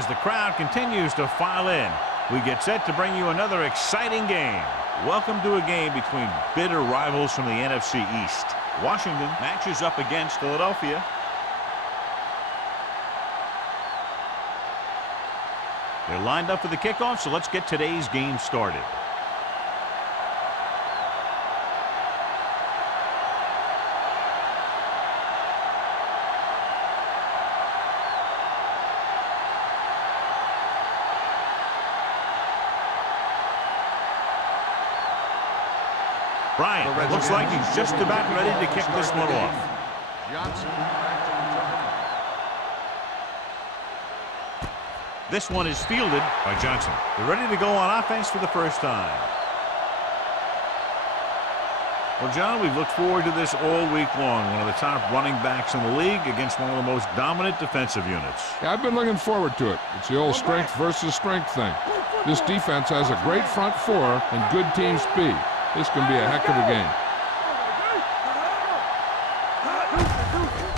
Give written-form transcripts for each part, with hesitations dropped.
As the crowd continues to file in, we get set to bring you another exciting game. Welcome to a game between bitter rivals from the NFC East. Washington matches up against Philadelphia. They're lined up for the kickoff, so let's get today's game started. Bryant looks like he's just about ready to kick this one off. This one is fielded by Johnson. They're ready to go on offense for the first time. Well, John, we've looked forward to this all week long. One of the top running backs in the league against one of the most dominant defensive units. Yeah, I've been looking forward to it. It's the old strength versus strength thing. This defense has a great front four and good team speed. This can be a heck of a game.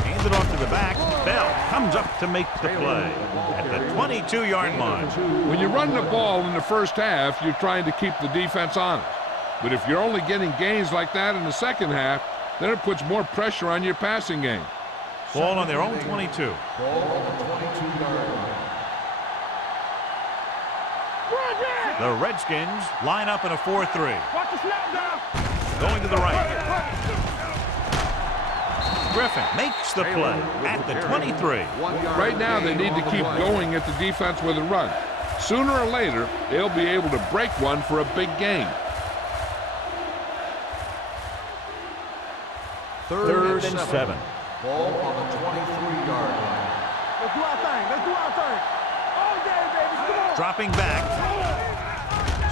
Hands it off to the back. Bell comes up to make the play at the 22-yard line. When you run the ball in the first half, you're trying to keep the defense honest. But if you're only getting gains like that in the second half, then it puts more pressure on your passing game. Ball on their own 22. Ball on the 22-yard line. The Redskins line up in a 4-3. Going to the right. Griffin makes the play at the 23. Right now, they need to keep going at the defense with a run. Sooner or later, they'll be able to break one for a big game. Third and 7. Ball on the 23-yard line. Let's do our thing. Let's do our thing. All day, baby. Come on. Dropping back.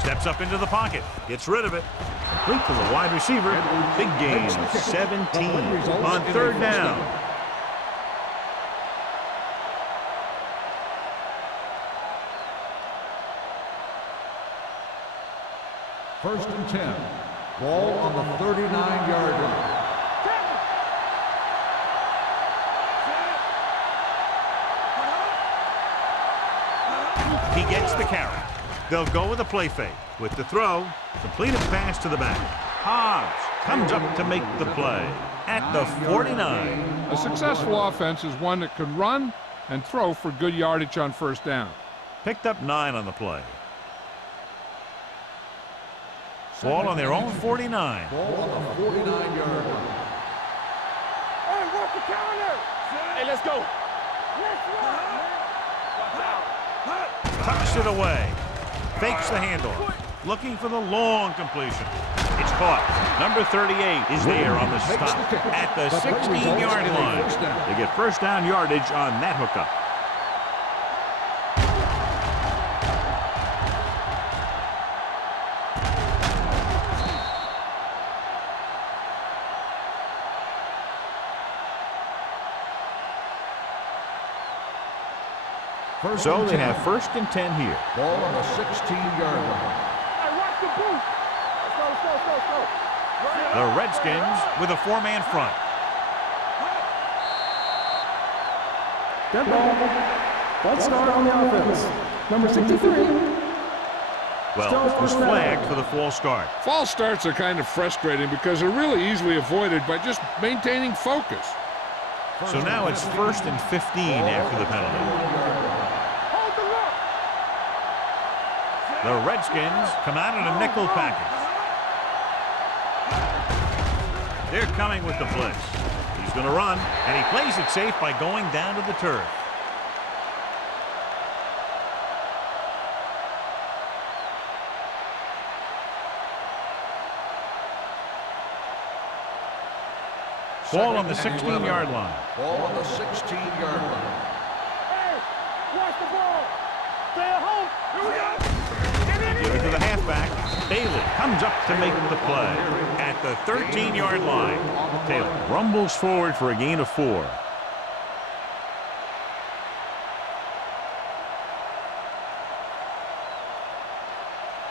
Steps up into the pocket. Gets rid of it. Complete to the wide receiver. Big gain. 17 on third down. First and 10. Ball on the 39-yard line. He gets the carry. They'll go with a play fake. With the throw, completed pass to the back. Hobbs comes up to make the play at the 49. A successful offense is one that can run and throw for good yardage on first down. Picked up 9 on the play. Ball on their own 49. Ball on the 49-yard line. Hey, work the counter. Hey, let's go. Tucks it away. Fakes the handoff. Looking for the long completion. It's caught. Number 38 is there on the stop at the 16-yard line. They get first down yardage on that hookup. So they have first and 10 here. Ball on the 16-yard line. Hey, watch the boost. Let's go. The Redskins with a 4-man front. Dead ball. False start on the offense. Number 63. Well, it was flagged for the false start. False starts are kind of frustrating because they're really easily avoided by just maintaining focus. So now it's first and 15 after the penalty. The Redskins come out in a nickel package. They're coming with the blitz. He's going to run, and he plays it safe by going down to the turf. Ball on the 16-yard line. Ball on the 16-yard line. Hey, watch the ball. Stay at home. Here we go. Give it to the halfback. Bailey comes up to make the play at the 13-yard line. Taylor rumbles forward for a gain of 4.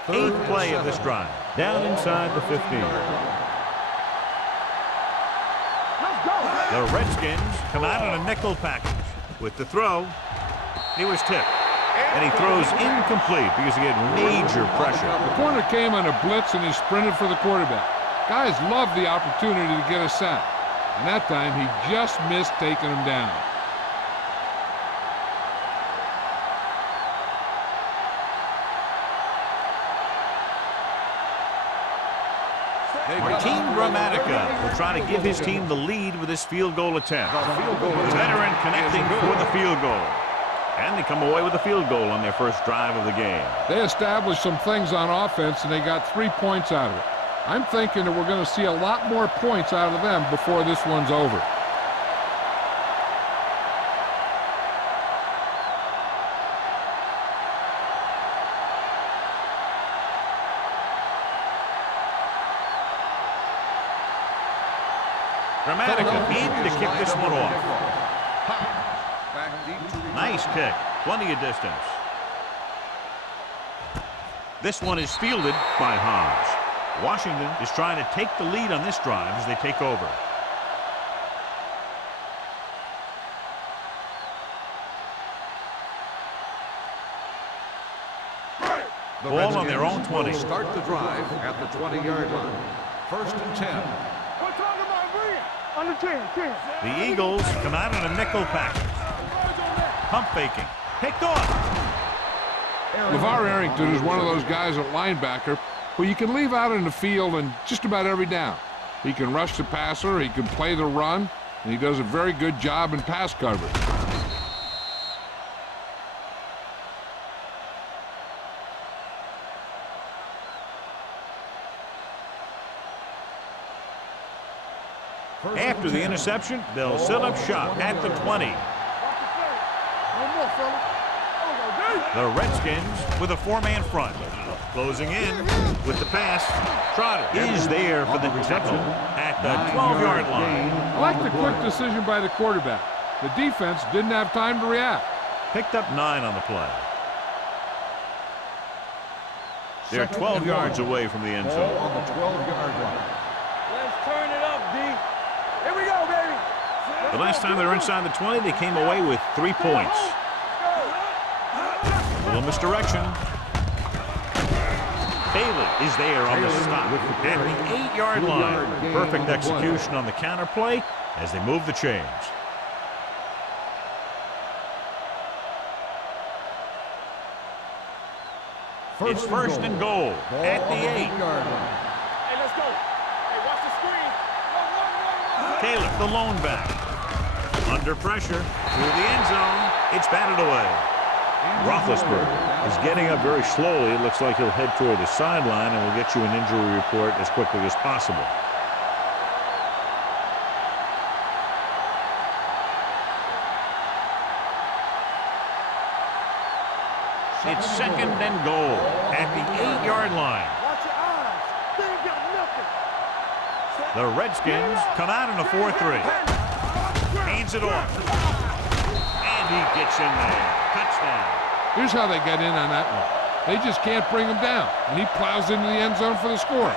Eighth play of this drive. Down inside the 15. The Redskins come out in a nickel package. With the throw, he was tipped. And he throws incomplete because he had major pressure. The corner came on a blitz, and he sprinted for the quarterback. Guys love the opportunity to get a sack. And that time, he just missed taking him down. Martin Gramatica will try to give his team the lead with this field goal attempt. Veteran connecting for the field goal. And they come away with a field goal on their first drive of the game. They established some things on offense, and they got 3 points out of it. I'm thinking that we're going to see a lot more points out of them before this one's over. Gramatica in to kick this one off. Nice kick. Plenty of distance. This one is fielded by Hobbs. Washington is trying to take the lead on this drive as they take over. Ball on their own 20. Start the drive at the 20-yard line. 1st and 10. We're talking about brilliant. Under 10. The Eagles come out in a nickel package. Pump faking. Picked off. LeVar Arrington is one of those guys at linebacker who you can leave out in the field in just about every down. He can rush the passer, he can play the run, and he does a very good job in pass coverage. After the interception, they'll set up shop at the 20. The Redskins with a 4-man front. Closing in with the pass. Trotter is there for the tackle at the 12-yard line. I like the quick decision by the quarterback. The defense didn't have time to react. Picked up 9 on the play. They're 12 yards away from the end zone. On the 12-yard line. Let's turn it up, D. Here we go, baby. The last time they were inside the 20, they came away with 3 points. Little misdirection. Bailey is there on the stop at the 8-yard line. Perfect execution on the counter play as they move the chains. It's 1st and goal at the 8. Hey, let's go. Hey, watch the screen. Taylor, the lone back. Under pressure through the end zone. It's batted away. Roethlisberger is getting up very slowly. It looks like he'll head toward the sideline, and we'll get you an injury report as quickly as possible. It's 2nd and goal at the 8-yard line. Watch your eyes. They ain't got nothing. The Redskins come out in a 4-3. Hands it off. And he gets in there. Touchdown. Here's how they get in on that one. They just can't bring him down, and he plows into the end zone for the score.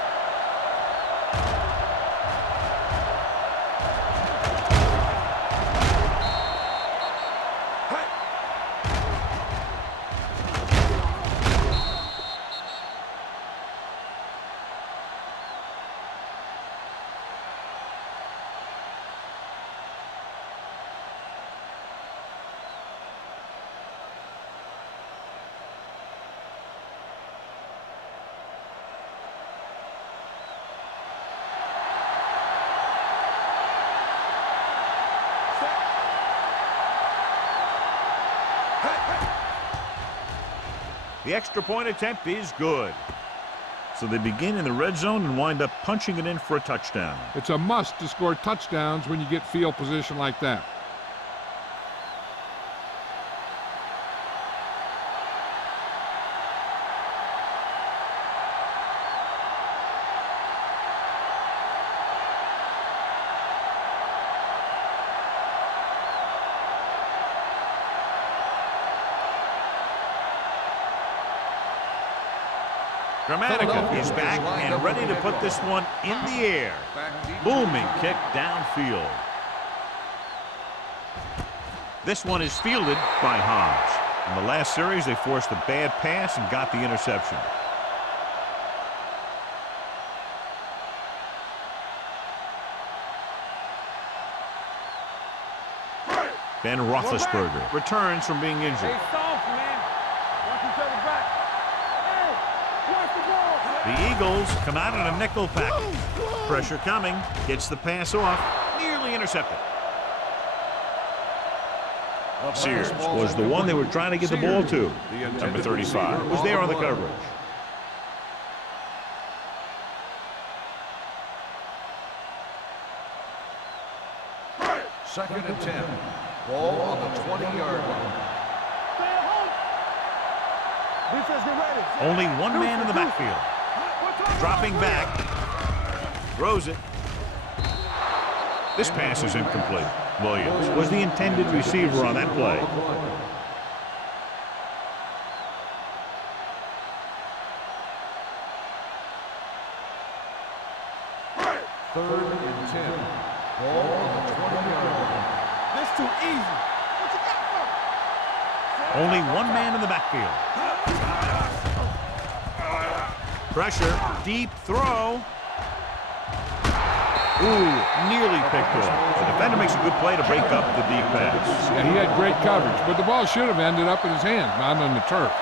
The extra point attempt is good. So they begin in the red zone and wind up punching it in for a touchdown. It's a must to score touchdowns when you get field position like that. Gramatica is back and ready to put this one in the air. Booming kick downfield. This one is fielded by Hobbs. In the last series, they forced a bad pass and got the interception. Ben Roethlisberger returns from being injured. Stay soft, man. Watch each other back. Hey, watch the ball. The Eagles come out in a nickel package. Pressure coming. Gets the pass off. Nearly intercepted. Sears was the one they were trying to get the ball to. Number 35 was there on the coverage. Second and 10. Ball on the 20-yard line. Stay at home. Defense, get ready. Only one man in the backfield. Dropping back. Throws it. This pass is incomplete. Williams was the intended receiver on that play. Third and 10. Ball on the 20-yard line. That's too easy. What you got for? Only one man in the backfield. Pressure. Deep throw. Ooh, nearly picked off. The defender makes a good play to break up the deep pass. Yeah, he had great coverage, but the ball should have ended up in his hands, not on the turf.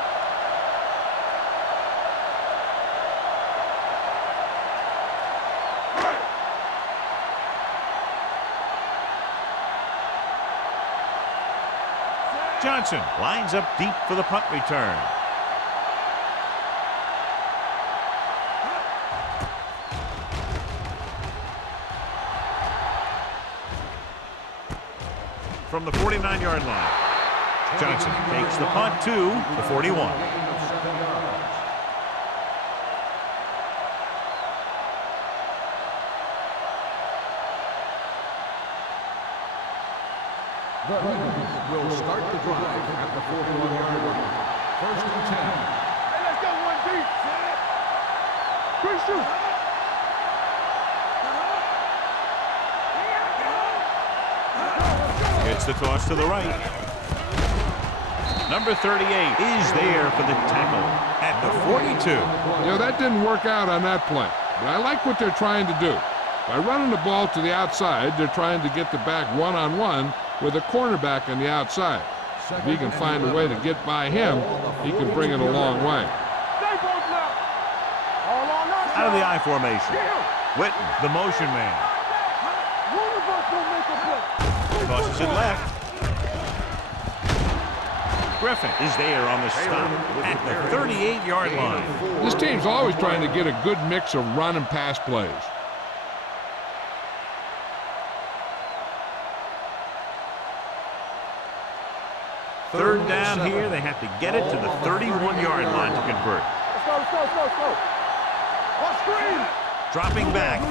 Johnson lines up deep for the punt return. From the 49-yard line. Johnson takes the punt to the 41. The Eagles will start the drive at the 41-yard line. First and 10. Hey, let's go one deep. Good shoot. Gets the toss to the right. Number 38 is there for the tackle at the 42. You know, that didn't work out on that play, but I like what they're trying to do. By running the ball to the outside, they're trying to get the back one-on-one with a cornerback on the outside. If he can find a way to get by him, he can bring it a long way. Stay both left. All on us. Out of the I formation. Witten, the motion man. One of us will make a play. Tosses it left. Griffin is there on the stop at the 38-yard line. This team's always trying to get a good mix of run and pass plays. Third down here. They have to get it to the 31-yard line to convert. Let's go, let's go, let's go, let's go. On screen. Dropping back.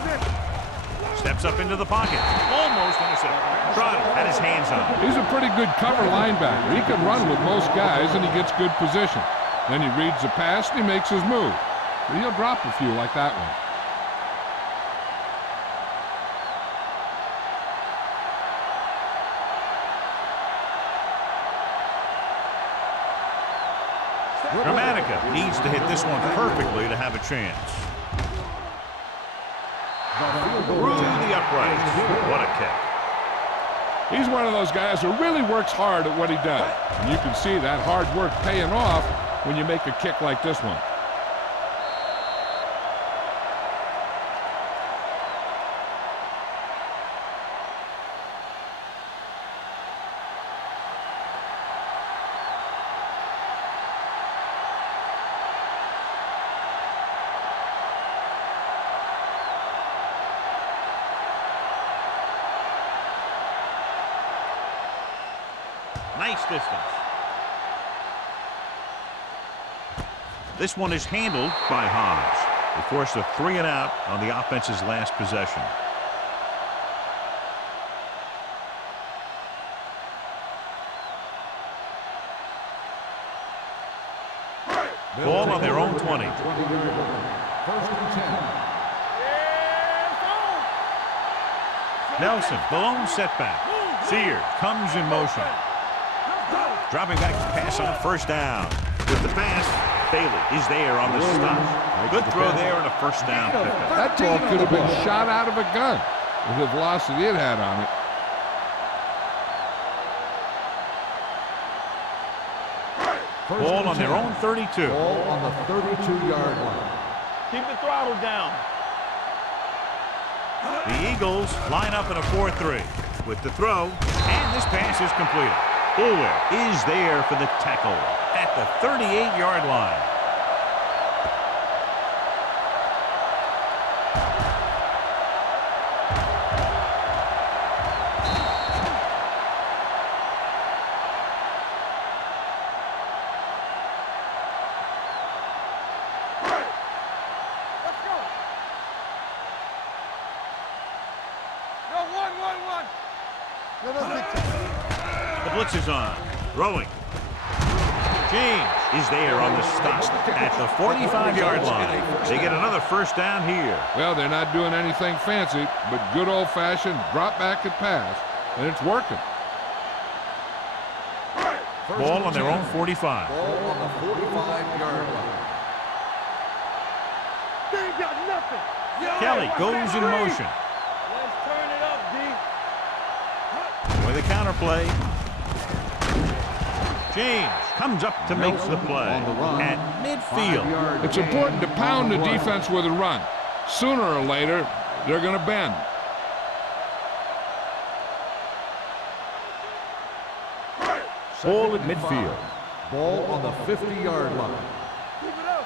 Steps up into the pocket. Almost intercepted. Trotter had his hands on it. He's a pretty good cover linebacker. He can run with most guys, and he gets good position. Then he reads the pass, and he makes his move. But he'll drop a few like that one. Gramatica needs to hit this one perfectly to have a chance. Through the uprights. What a kick. He's one of those guys who really works hard at what he does. And you can see that hard work paying off when you make a kick like this one. Nice distance. This one is handled by Hobbs. They forced a 3-and-out on the offense's last possession. Ball on their own 20. First and 10. Nelson, the lone setback. Sears comes in motion. Dropping back to pass on first down. With the pass, Bailey is there on the stop. Good throw there and a first down pickup. That ball could have been shot out of a gun with the velocity it had on it. Ball on their own 32. Ball on the 32-yard line. Keep the throttle down. The Eagles line up in a 4-3 with the throw, and this pass is completed. Fuller is there for the tackle at the 38-yard line. The blitz is on. Throwing. James is there on the stop at the 45-yard line. They get another first down here. Well, they're not doing anything fancy, but good old-fashioned drop back and pass, and it's working. Ball on their own 45. Ball on the 45-yard line. They ain't got nothing. Kelly goes in motion. Let's turn it up, D. With a counter play. James comes up to make the play at midfield. It's important to pound the defense with a run. Sooner or later, they're going to bend. Ball at midfield. Ball on the 50-yard line. Keep it up.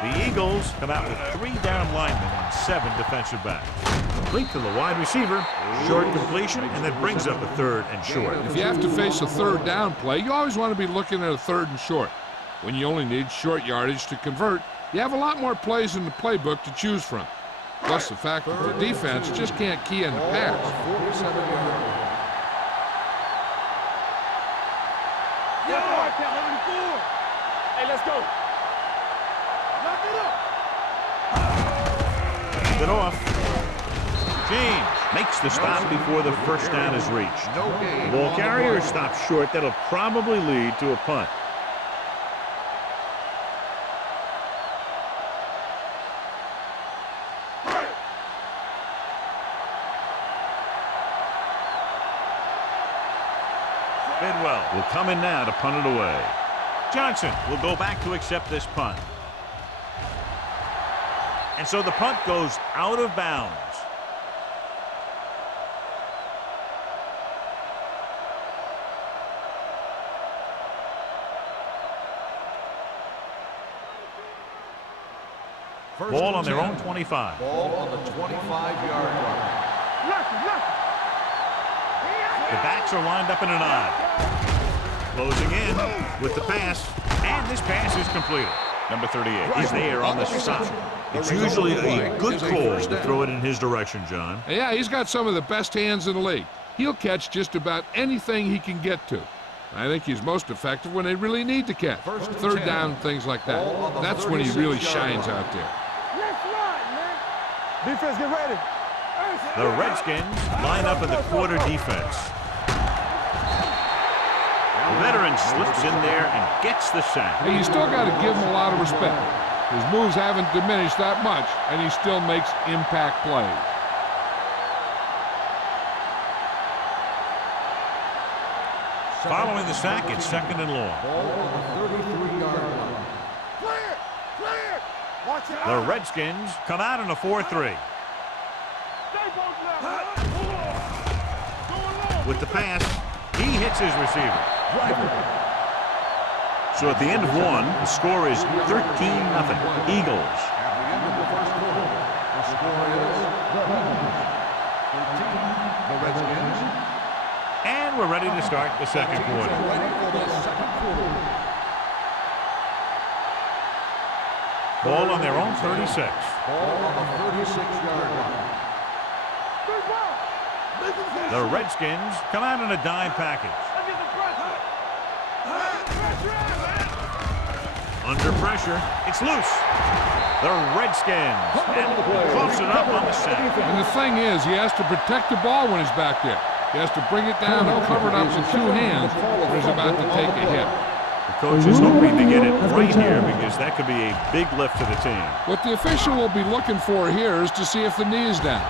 The Eagles come out with 3 down linemen and 7 defensive backs. Complete to the wide receiver. Short completion, and that brings up a 3rd and short. If you have to face a 3rd down play, you always want to be looking at a 3rd and short. When you only need short yardage to convert, you have a lot more plays in the playbook to choose from. Plus the fact that the defense just can't key in the pass. 47-yard line. Hey, let's go. Lock it up. Hand it off. James makes the stop before the first down is reached. No gain. The ball carrier stops short. That'll probably lead to a punt. Bidwell will come in now to punt it away. Johnson will go back to accept this punt. And so the punt goes out of bounds. Ball on their own 25. Ball on the 25-yard line. The backs are lined up in an I. Closing in with the pass, and this pass is completed. Number 38 is there on the stop. It's usually a good call to throw it in his direction, John. Yeah, he's got some of the best hands in the league. He'll catch just about anything he can get to. I think he's most effective when they really need to catch. 3rd down, things like that. That's when he really shines out there. Let's ride, man. Defense, get ready. The Redskins line up in the quarter defense. The veteran slips in there and gets the sack. Hey, you still got to give him a lot of respect. His moves haven't diminished that much, and he still makes impact plays. Following the sack, it's 2nd and long. Ball on the 33-yard line. Clear. Clear. Watch it. The Redskins come out in a 4-3. Stay both now. Going long. With the pass, he hits his receiver. So at the end of 1, the score is 13-0. Eagles. At the end of the first quarter, the score is 13, the Redskins. And we're ready to start the second Teams quarter. are ready for the second quarter. Ball on their own 36. Ball on the 36-yard line. The Redskins come out in a dime package. Under pressure, it's loose. The Redskins coughs it up on the sack. And the thing is, he has to protect the ball when he's back there. He has to bring it down and cover it up with two hands, or he's about to take a hit. The coach is hoping to get it right here because that could be a big lift to the team. What the official will be looking for here is to see if the knee is down.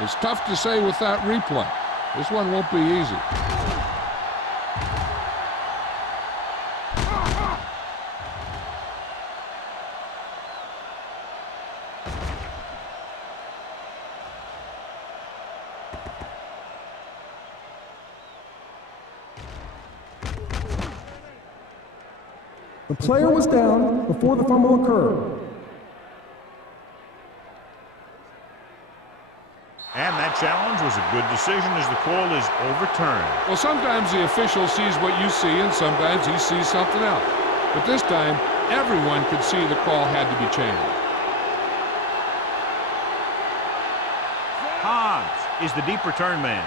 It's tough to say with that replay. This one won't be easy. The player was down before the fumble occurred. And that challenge was a good decision as the call is overturned. Well, sometimes the official sees what you see, and sometimes he sees something else. But this time, everyone could see the call had to be changed. Hobbs is the deep return man.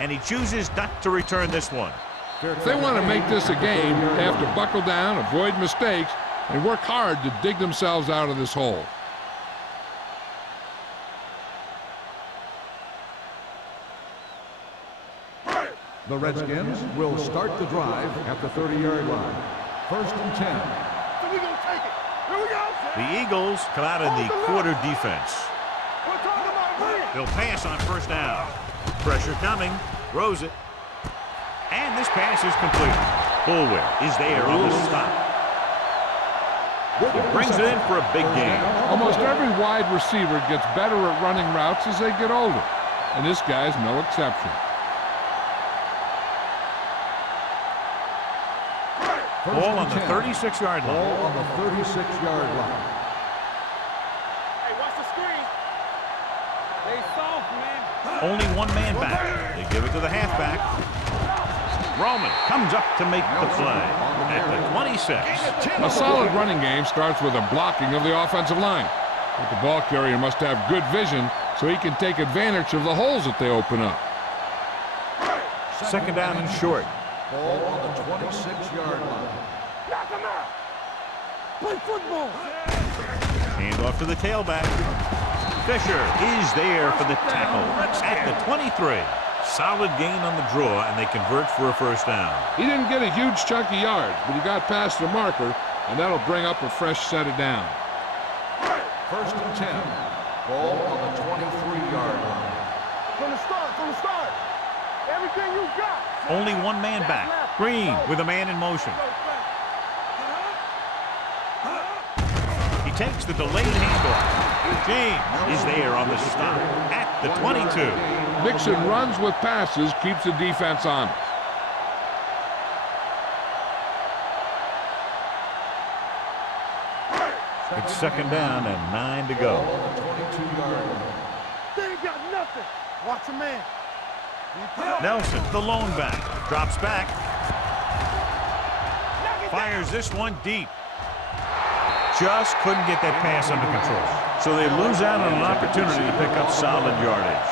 And he chooses not to return this one. If they want to make this a game, they have to buckle down, avoid mistakes, and work hard to dig themselves out of this hole. The Redskins will start the drive at the 30-yard line. 1st and 10. So we gonna take it. Here we go. The Eagles come out in the quarter defense. We're talking about win. They'll pass on 1st down. Pressure coming. Throws it. And this pass is complete. Bullware is there on the stop. He brings it in for a big gain. Almost every wide receiver gets better at running routes as they get older, and this guy's no exception. Ball on the 36-yard line. Ball on the 36-yard line. Hey, watch the screen. They soft, man. Only one man back. They give it to the halfback. Roman comes up to make the play at the 26. A solid running game starts with a blocking of the offensive line. But the ball carrier must have good vision so he can take advantage of the holes that they open up. 2nd down and short. Ball on the 26-yard line. Knock him out. Play football. Hand off to the tailback. Fisher is there for the tackle at the 23. Solid gain on the draw, and they convert for a 1st down. He didn't get a huge chunk of yards, but he got past the marker, and that'll bring up a fresh set of downs. 1st and 10. Ball on the 23-yard line. From the start. Everything you got. Only one man back. Green with a man in motion. He takes the delayed handoff. James is there on the stop at the 22. Mixing runs with passes keeps the defense honest. It's 2nd down and 9 to go. They ain't got nothing. Watch a man. Nelson, the lone back, drops back. Fires this one deep. Just couldn't get that pass under control. So they lose out on an opportunity to pick up solid yardage.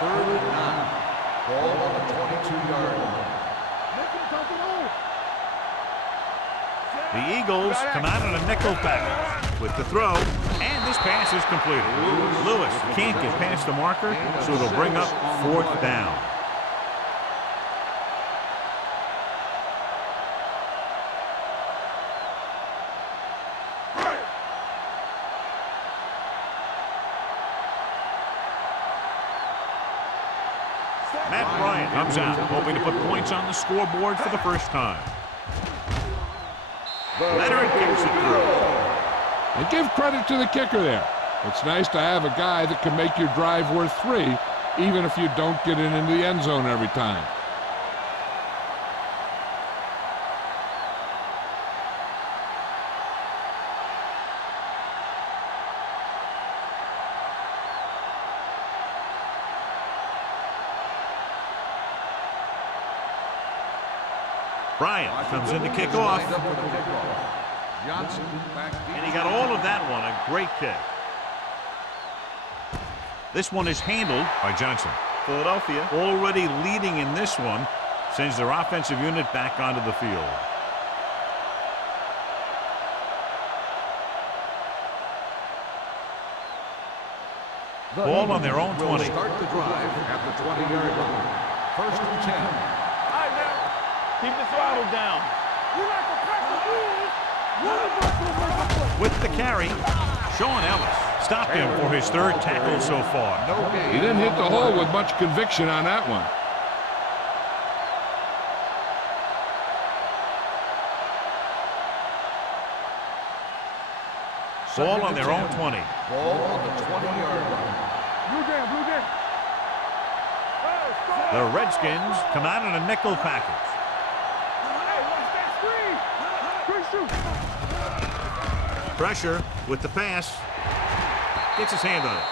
Third and 9. Ball on the 22-yard line. Make him dump it on. The Eagles come out in a nickel package with the throw, and this pass is completed. Lewis can't get past the marker, so they'll bring up 4th down. Matt Bryant comes out, hoping to put points on the scoreboard for the 1st time. Leonard kicks it through. And give credit to the kicker there. It's nice to have a guy that can make your drive worth 3, even if you don't get it into the end zone every time. Bryant comes in to kick off. Johnson back deep. And he got all of that one. A great kick. This one is handled by Johnson. Philadelphia, already leading in this one, sends their offensive unit back onto the field. Ball on their own 20. Start the drive at the 20-yard line. First and 10. All right, now. Keep the throttle down. You like a pack of wolves. With the carry, Sean Ellis stopped him for his third tackle so far. He didn't hit the hole with much conviction on that one. Ball on their own 20. Ball on the 20-yard line. Blue game, blue game. The Redskins come out in a nickel package. Hey, watch that screen. Quick shoot. Pressure with the pass. Gets his hand on it.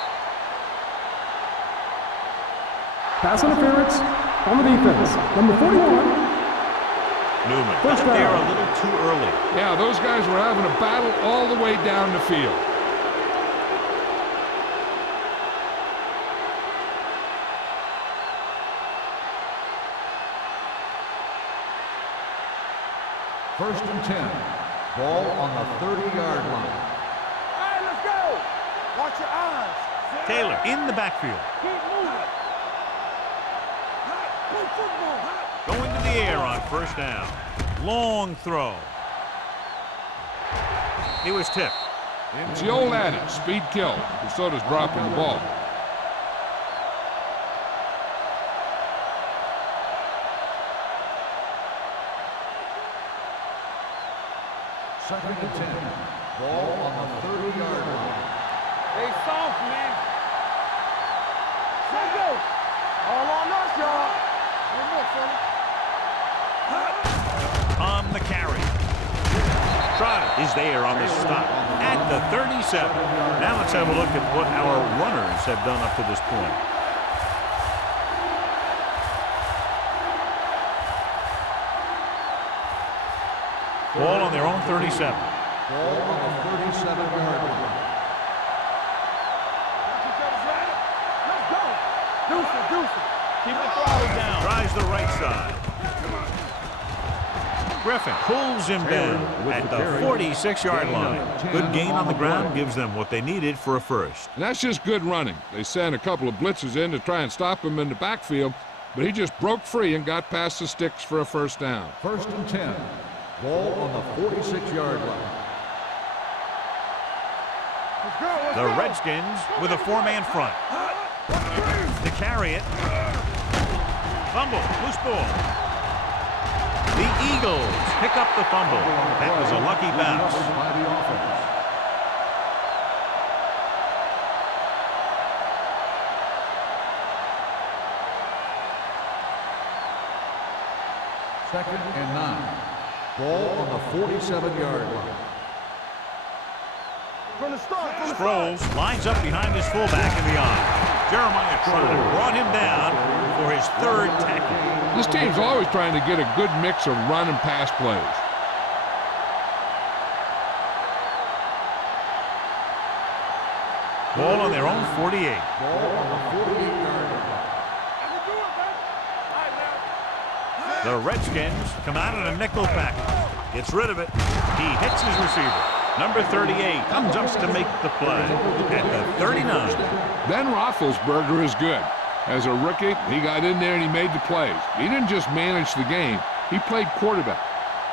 Pass interference on the defense. Number 41. Newman got First there down. a little too early. Yeah, those guys were having a battle all the way down the field. First and 10. Ball on the 30-yard line. All right, let's go. Watch your eyes. Taylor in the backfield. Keep moving. Play football. Going to the air on first down. Long throw. He was tipped. It's the old adage, speed kills, and so does dropping the ball. Second and 10. Ball on the 30-yard line. Hey, soft, man. Let's go. All on us, y'all. One more, fella. On the carry. Trotter is there on the stop at the 37. Now let's have a look at what our runners have done up to this point. Ball on their own 37. Ball on the 37-yard line. Let's go. Deuce it, deuce it. Keep the throttle down. Tries the right side. Griffin pulls him down at the 46-yard line. Good gain on the ground gives them what they needed for a first. And that's just good running. They sent a couple of blitzes in to try and stop him in the backfield, but he just broke free and got past the sticks for a first down. First and 10. Ball on the 46-yard line. Let's go, let's The go. Redskins with a four-man front. To carry it. Fumble, loose ball. The Eagles pick up the fumble. That was a lucky bounce. By the offense. Second and 9. Ball on the 47-yard line. From the start, from the Sproles lines up behind his fullback in the eye. Jeremiah Trotter brought him down for his third tackle. This team's always trying to get a good mix of run and pass plays. Ball on their own 48. Ball on the 48-yard line. The Redskins come out in a nickel package. Gets rid of it. He hits his receiver. Number 38 comes up to make the play at the 39. Ben Roethlisberger is good. As a rookie, he got in there and he made the plays. He didn't just manage the game, he played quarterback.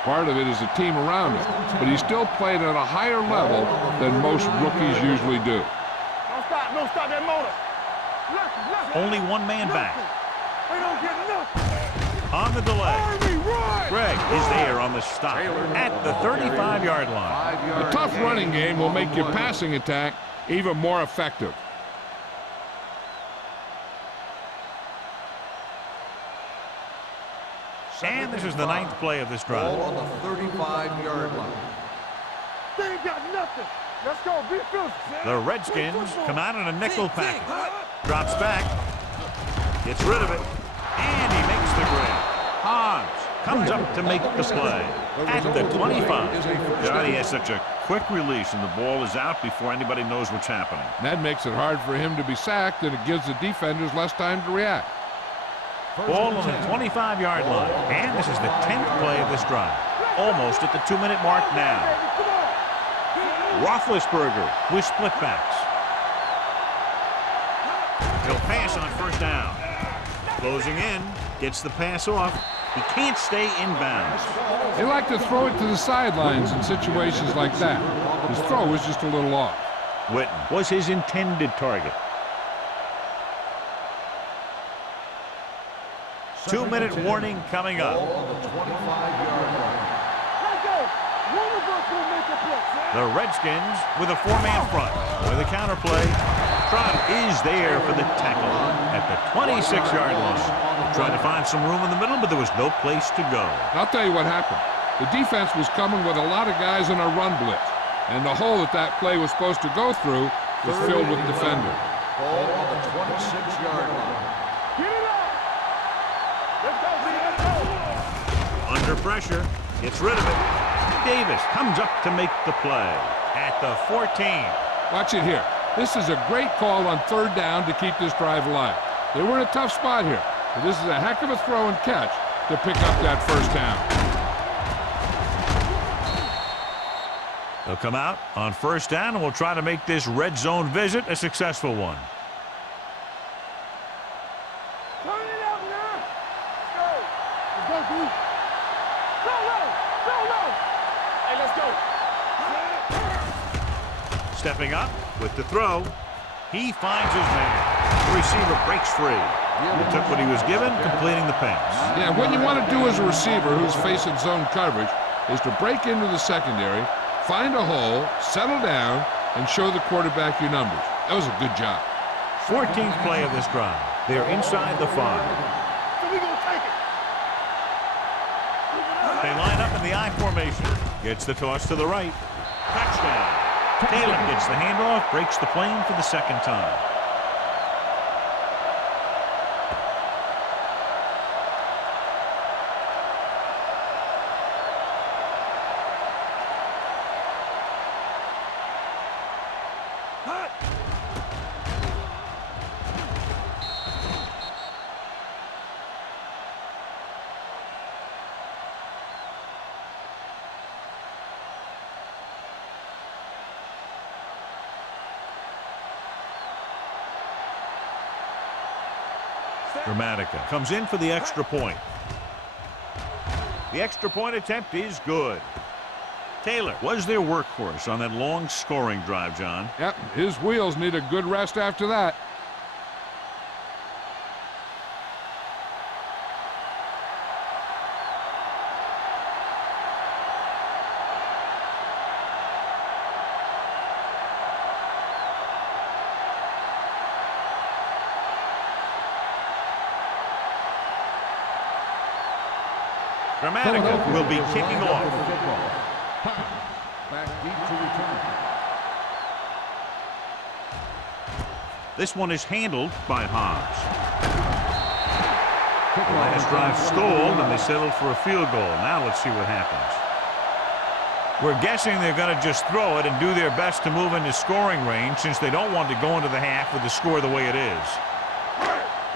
Part of it is the team around him, but he still played at a higher level than most rookies usually do. Don't stop that motor. Only one man back. They don't get nothing. On the delay. Army, run! Greg is there on the stop at the 35-yard line. A tough running game will make your passing attack even more effective. And this is the ninth play of this drive. Ball on the 35-yard line. They ain't got nothing. Let's go. Be physical. The Redskins come out in a nickel package. Drops back. Gets rid of it. And he makes the grab. Hans comes up to make the play at the 25. Johnny has such a quick release, and the ball is out before anybody knows what's happening. That makes it hard for him to be sacked, and it gives the defenders less time to react. Ball on the 25-yard line, and this is the 10th play of this drive. Almost at the 2-minute mark now. Roethlisberger with split backs. He'll pass on first down. Closing in, gets the pass off. He can't stay inbounds. They like to throw it to the sidelines in situations like that. His throw was just a little off. Witten was his intended target. 2-minute warning coming up. The Redskins with a 4-man front. With a counterplay. Trot is there for the tackle at the 26-yard line. Trying to find some room in the middle, but there was no place to go. I'll tell you what happened. The defense was coming with a lot of guys in a run blitz, and the hole that play was supposed to go through was filled with defenders. Ball on the 26-yard line. Get it up! Let's go, let's go! Under pressure, gets rid of it. Davis comes up to make the play at the 14. Watch it here. This is a great call on third down to keep this drive alive. They were in a tough spot here, but this is a heck of a throw and catch to pick up that first down. They'll come out on first down, and we'll try to make this red zone visit a successful one. Turn it up now! Let's go! Let's go, dude! Go low! Go low! Hey, let's go! Stepping up with the throw. He finds his man. The receiver breaks free. He took what he was given, completing the pass. Yeah, what you want to do as a receiver who's facing zone coverage is to break into the secondary, find a hole, settle down, and show the quarterback your numbers. That was a good job. 14th play of this drive. They're inside the 5. So we gonna take it! They line up in the I formation. Gets the toss to the right. Touchdown. Taylor gets the handoff, breaks the plane for the second time. Dramatica comes in for the extra point. The extra point attempt is good. Taylor was their workhorse on that long scoring drive, John. Yep, his wheels need a good rest after that. Dramatica will be kicking off. Back deep to return. This one is handled by Hobbs. The last drive stalled, and they settled for a field goal. Now let's see what happens. We're guessing they're going to just throw it and do their best to move into scoring range, since they don't want to go into the half with the score the way it is.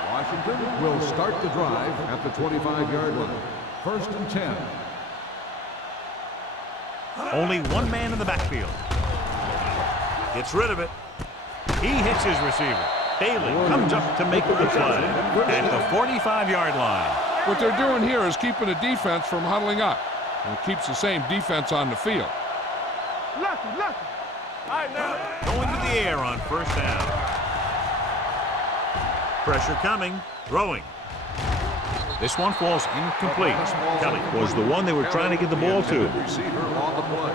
Washington will start the drive at the 25-yard line. 1st and 10. Only one man in the backfield. Gets rid of it. He hits his receiver. Bailey comes up to make the play at the 45-yard line. What they're doing here is keeping the defense from huddling up. And it keeps the same defense on the field. Lucky! All right, now. Going to the air on first down. Pressure coming. Throwing. This one falls incomplete. Kelly was the one they were trying to get the ball to. Receiver on the play.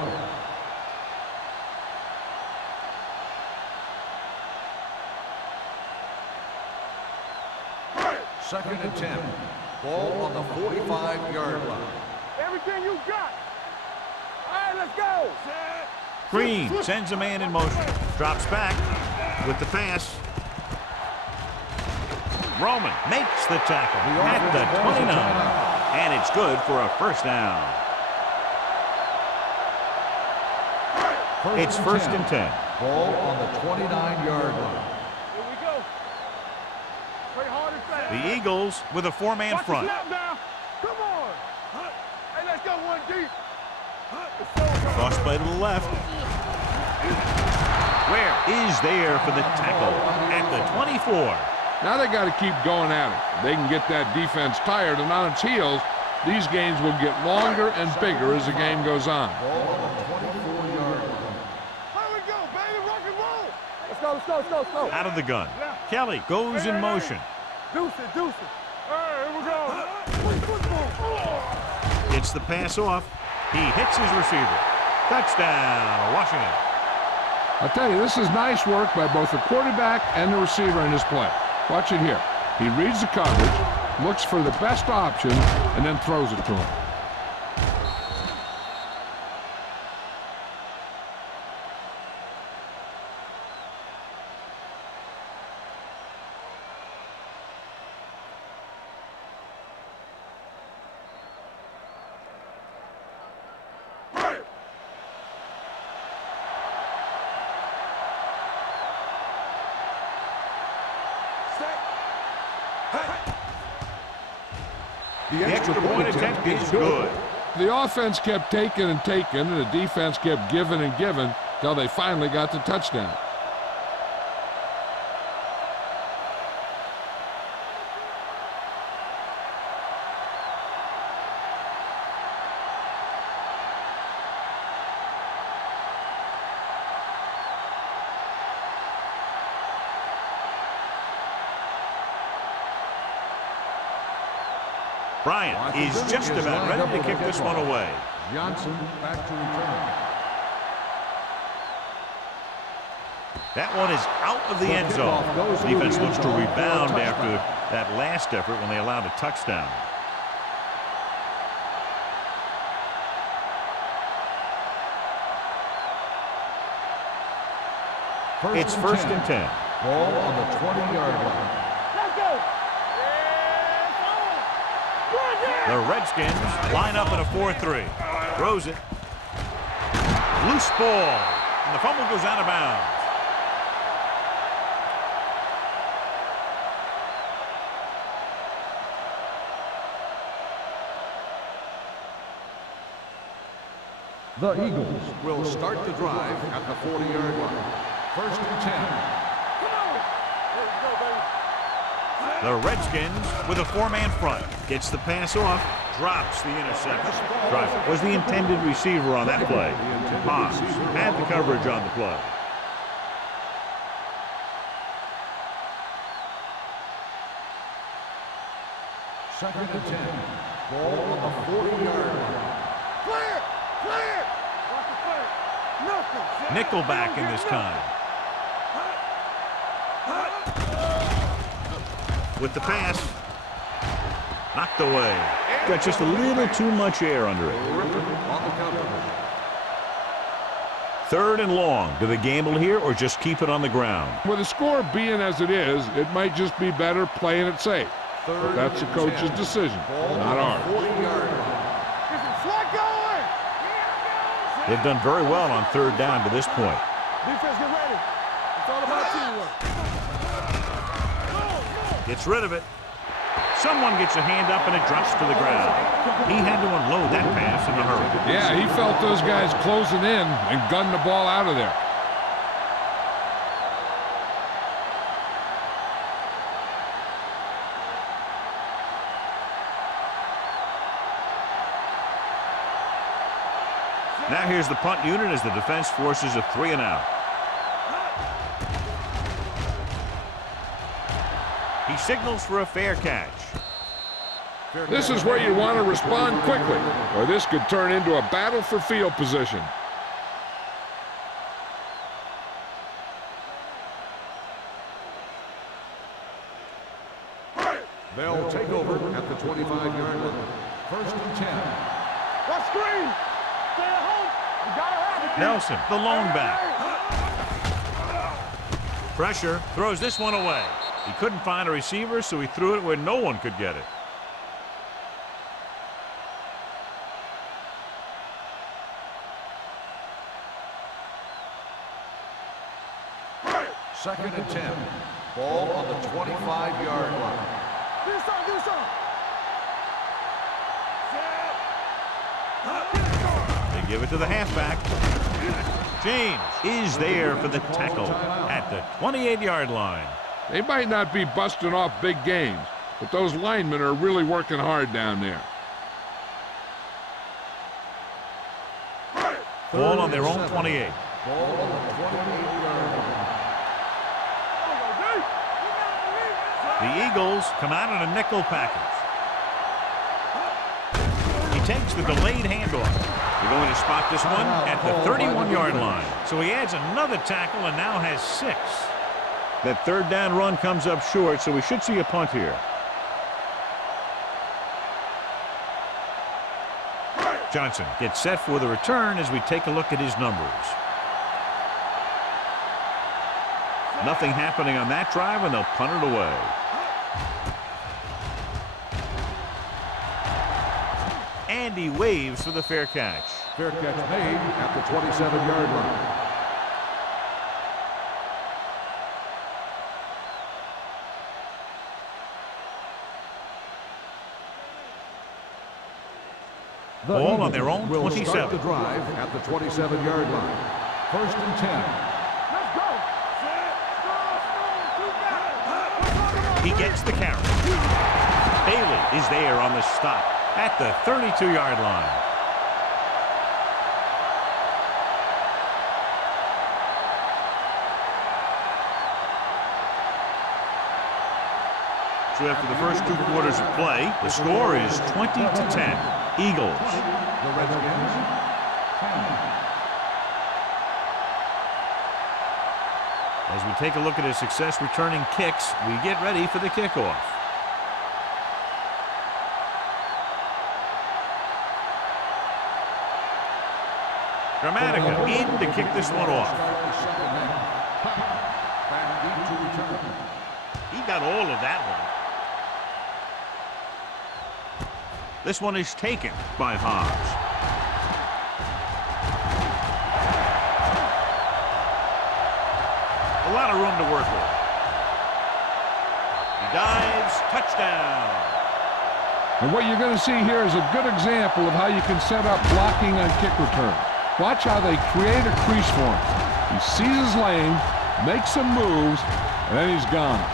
Second and 10. Ball on the 45-yard line. Everything you got! All right, let's go! Green sends a man in motion. Drops back with the pass. Roman makes the tackle at the 29. And it's good for a first down. It's first and 10. Ball on the 29-yard line. Here we go. Play hard and fast. The Eagles with a four-man Watch the front. snap now. Come on. Hey, let's go one deep. Cross play to the left. Where is there for the tackle at the 24. Now they got to keep going at it. They can get that defense tired and on its heels. These games will get longer and bigger as the game goes on. Ball on the 24-yard line. Here we go, baby. Rock and roll. Let's go, let's go, let's go, let's go. Out of the gun. Kelly goes in motion. Deuce it, deuce it. Here we go. Gets the pass off. He hits his receiver. Touchdown, Washington. I'll tell you, this is nice work by both the quarterback and the receiver in this play. Watch it here. He reads the coverage, looks for the best option, and then throws it to him. The extra point attempt is good. The offense kept taking and taking, and the defense kept giving and giving till they finally got the touchdown. Bryant is just about ready to kick this one away. Johnson back to return. That one is out of the end zone. Defense looks to rebound after that last effort when they allowed a touchdown. It's first and 10. Ball on the 20-yard line. Let's go. The Redskins line up in a 4-3. Throws it. Loose ball. And the fumble goes out of bounds. The Eagles will start the drive at the 40-yard line. First and 10. Come on. Let's go, baby. The Redskins with a four-man front. Gets the pass off. Drops the interception. Driver was the intended receiver on that play. Haas had the coverage on the play. Second and 10. Ball on the 40-yard line. Clear. Clear. Watch the play. Nothing. Nickelback in this time. With the pass. Knocked away. Got just a little too much air under it. On the cover. Third and long. Do they gamble here or just keep it on the ground? With the score being as it is, it might just be better playing it safe. But that's the coach's decision, not ours. 40-yard line. Get some slot going. They've done very well on third down to this point. Defense, get ready. It's all about teamwork. Gets rid of it. Someone gets a hand up and it drops to the ground. He had to unload that pass in a hurry. Yeah, he felt those guys closing in and gunned the ball out of there. Now here's the punt unit as the defense forces a 3-and-out. He signals for a fair catch. This is where you want to respond quickly, or this could turn into a battle for field position. They'll take over at the 25-yard line. First and 10. What screen? Stay at home. You gotta have it. Nelson, the lone back. Pressure, throws this one away. He couldn't find a receiver, so he threw it where no one could get it. Second and 10. Ball on the 25-yard line. Get us on, get us on. They give it to the halfback. James is there for the tackle at the 28-yard line. They might not be busting off big games, but those linemen are really working hard down there. Ball on their own 28. Ball on the 28-yard line. The Eagles come out in a nickel package. He takes the delayed handoff. They're going to spot this one at the 31-yard line. So he adds another tackle and now has 6. That third down run comes up short, so we should see a punt here. Johnson gets set for the return as we take a look at his numbers. Nothing happening on that drive, and they'll punt it away. And he waves for the fair catch. Fair catch made at the 27-yard line. Ball on their own will 27. start the drive at the 27-yard line. First and 10. Let's go. He gets the carry. Bailey is there on the stop at the 32-yard line. So after the first 2 quarters of play, the score is 20-10. Eagles. The Redskins. 10. As we take a look at his success returning kicks, we get ready for the kickoff. Gramatica in to kick this one off. He got all of that one. This one is taken by Hobbs. A lot of room to work with. He dives, touchdown. And what you're going to see here is a good example of how you can set up blocking on kick return. Watch how they create a crease for him. He sees his lane, makes some moves, and then he's gone.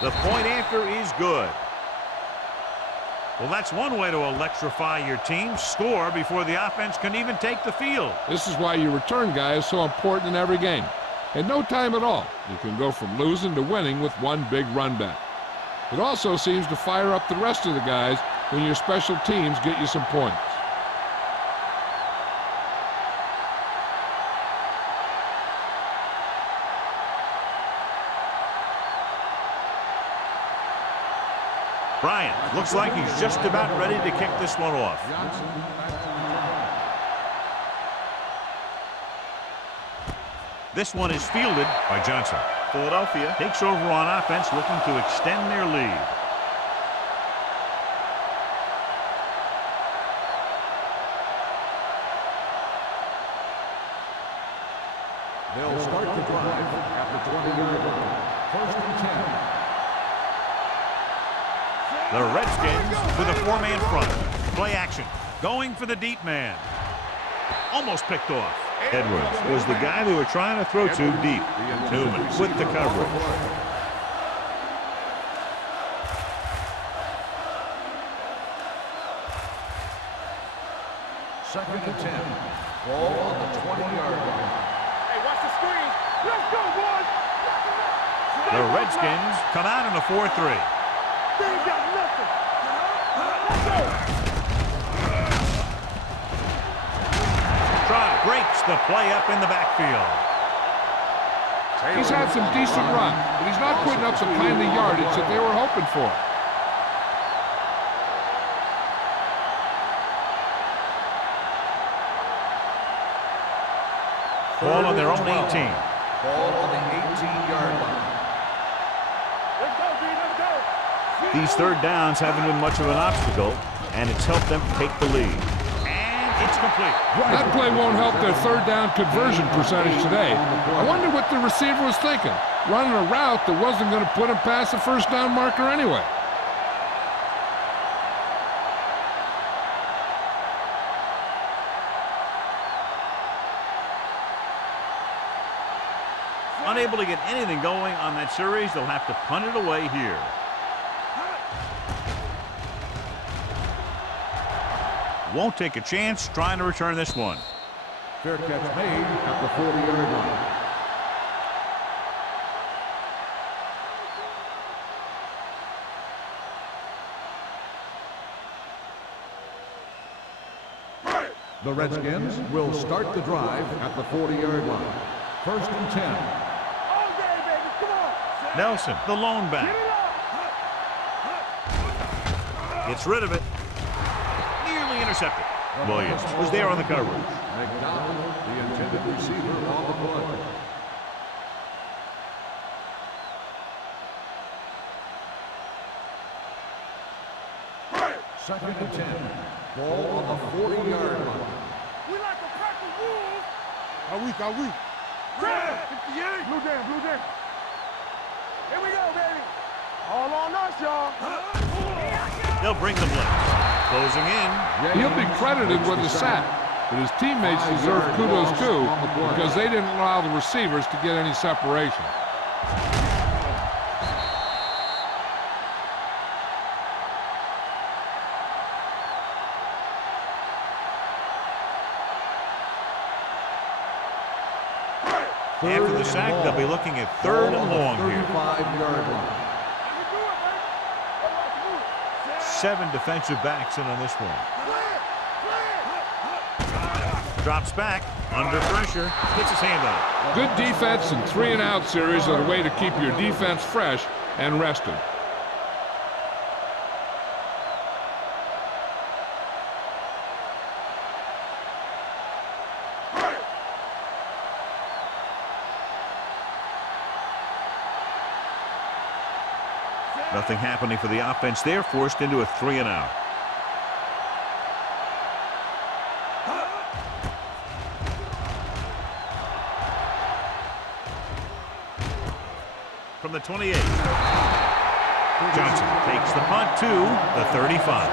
The point after is good. Well, that's one way to electrify your team. Score before the offense can even take the field. This is why your return guy is so important in every game. In no time at all, you can go from losing to winning with one big run back. It also seems to fire up the rest of the guys when your special teams get you some points. Bryant looks like he's just about ready to kick this one off. This one is fielded by Johnson. Philadelphia takes over on offense, looking to extend their lead. They'll start the drive at the 20-yard line. First and 10. The Redskins with a 4-man front. Play action. Going for the deep man. Almost picked off. Edwards was the guy they were trying to throw to deep. Newman with the coverage. Second and 10. Ball on the 20-yard line. Hey, watch the screen. Let's go, boys. The Redskins come out in a 4-3. They ain't got nothing. Let's go. Trot breaks the play up in the backfield. He's had some decent run, but he's not putting up the kind of yardage that they were hoping for. Ball on their own 18. Ball on the 18-yard line. Let's go, B, let's go. These third downs haven't been much of an obstacle, and it's helped them take the lead. And it's complete. That play won't help their third down conversion percentage today. I wonder what the receiver was thinking, running a route that wasn't going to put him past the first down marker anyway. Unable to get anything going on that series, they'll have to punt it away here. Won't take a chance trying to return this one. Fair catch made at the 40-yard line. The Redskins will start the drive at the 40-yard line. First and 10. All day, baby, come on. Nelson, the lone Get back, it up. gets rid of it. Nearly intercepted. Williams was there on the coverage. McDonald, the intended receiver on the play. Second and 10. Ball on the 40-yard line. We like a pack of wolves. Are we? Red, 58. Blue down. Here we go, baby. All on us, y'all. They'll bring the blitz. Closing in. He'll be credited with the sack, but his teammates deserve kudos too because they didn't allow the receivers to get any separation. After the sack, they'll be looking at third and long here. 35-yard line. 7 defensive backs in on this one. Drops back, under pressure, gets his hand on it. Good defense and 3-and-out series are the way to keep your defense fresh and rested. Nothing happening for the offense there, forced into a 3-and-out. From the 28. Johnson takes the punt to the 35.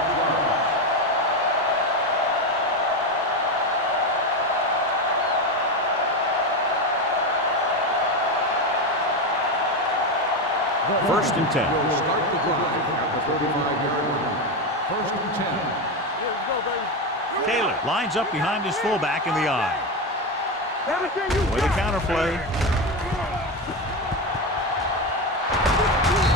First and 10. Will start the drive at the 35-yard line. First and 10. Let's go, baby. Taylor lines up behind his fullback in the eye. Everything you With a got. counterplay.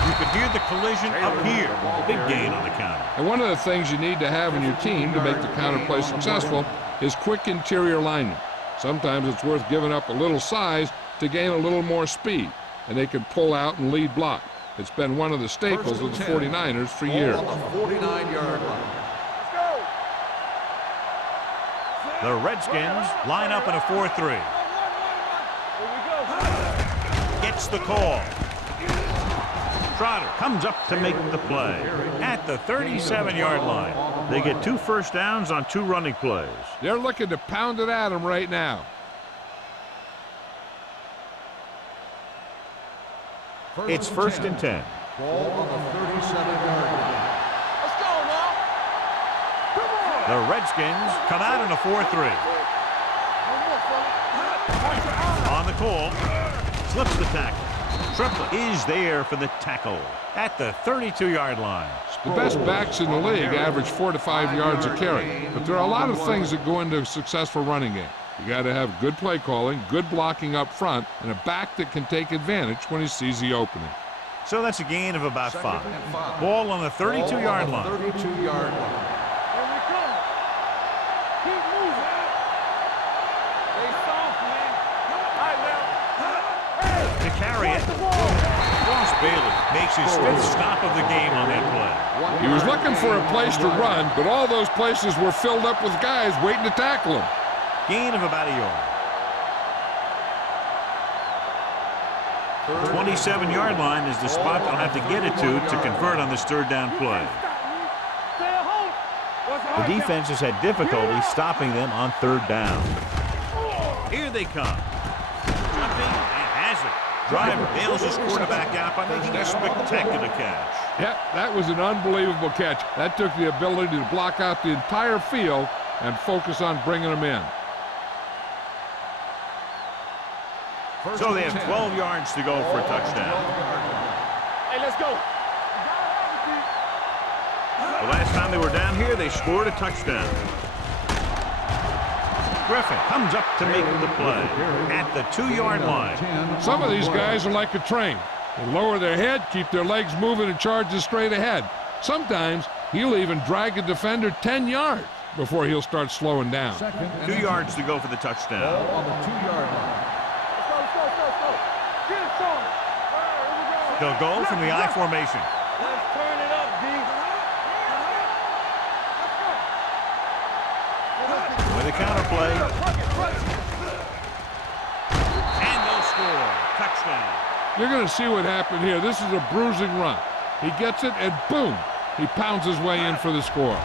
You could hear the collision up here. Big gain on the counter. And one of the things you need to have in your team to make the counterplay successful is quick interior linemen. Sometimes it's worth giving up a little size to gain a little more speed, and they can pull out and lead block. It's been one of the staples of the 49ers for years. On the 49-yard line. Let's go. The Redskins line up in a 4-3. Here we go. Gets the call. Trotter comes up to make the play at the 37-yard line. They get 2 first downs on 2 running plays. They're looking to pound it at him right now. It's first and 10. Ball on the 37-yard line. Let's go now. Come on. The Redskins come out in a 4-3. On the call, slips the tackle. Triplett is there for the tackle at the 32-yard line. The best backs in the league average 4 to 5 yards a carry, but there are a lot of things that go into a successful running game. You got to have good play calling, good blocking up front, and a back that can take advantage when he sees the opening. So that's a gain of about 5. Second and 5. Ball on the 32-yard line. 32-yard line. Here we come. Keep moving. They soft, man. All right, now. Hey. area. Ross Bailey makes his 5th stop of the game on that play. He was looking for a place to run, but all those places were filled up with guys waiting to tackle him. Gain of about a yard. 27-yard line is the spot they'll have to get it to convert on this 3rd down play. The defense has had difficulty stopping them on 3rd down. Here they come. Jumping and has it. Driver nails his quarterback out by making a spectacular catch. Yeah, that was an unbelievable catch. That took the ability to block out the entire field and focus on bringing them in. So they have 12 yards to go for a touchdown. Hey, let's go. The last time they were down here, they scored a touchdown. Griffin comes up to make the play at the 2-yard line. Some of these guys are like a train. They lower their head, keep their legs moving, and charge straight ahead. Sometimes he'll even drag a defender 10 yards before he'll start slowing down. 2 yards to go for the touchdown. Ball on the 2-yard line. Get it, Sean. All right, here we go. They'll go from the I formation. Let's turn it up, D. With a counter play. And they'll score. Touchdown. You're going to see what happened here. This is a bruising run. He gets it, and boom, he pounds his way in for the score.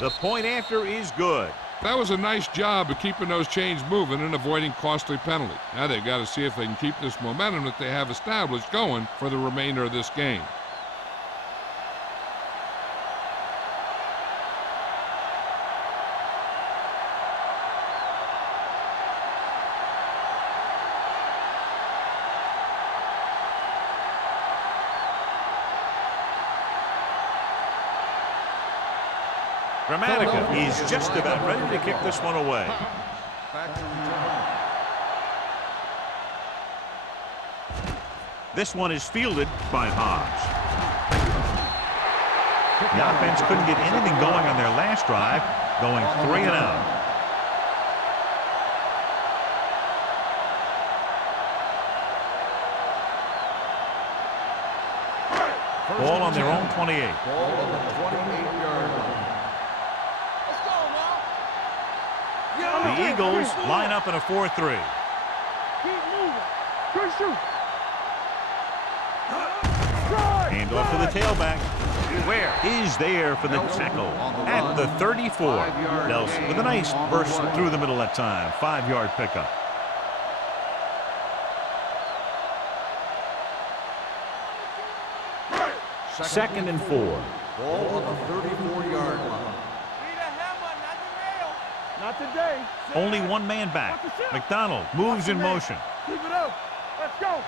The point after is good. That was a nice job of keeping those chains moving and avoiding costly penalties. Now they've got to see if they can keep this momentum that they have established going for the remainder of this game. Gramatica is just about ready to kick this one away. This one is fielded by Hobbs. The offense couldn't get anything going on their last drive, going 3 and out. Ball on their own 28. Ball on the 28-yard line. Let's go now. The Eagles line up in a 4-3. Keep moving. Good shoot. Hand off to the tailback. Where is there for the tackle at the 34. Nelson with a nice burst through the middle that time. 5-yard pickup. Second and 4. Ball on the 34-yard line. Need a hammer, not the nail. Not today. Only one man back. McDonald moves in motion. Keep it up. Let's go.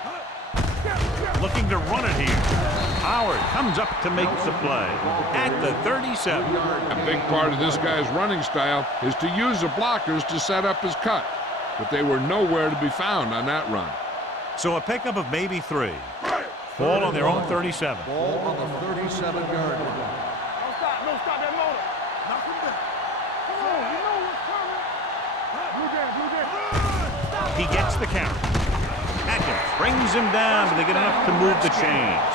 Looking to run it here. Howard comes up to make the play at the 37. A big part of this guy's running style is to use the blockers to set up his cut, but they were nowhere to be found on that run. So a pickup of maybe 3. Ball on their own 37. Ball on the 37-yard line. Don't stop that motor. Knock him down. Come on, you know what's coming. Blue game. He gets the count. Atkins brings him down, but they get enough to move the chains.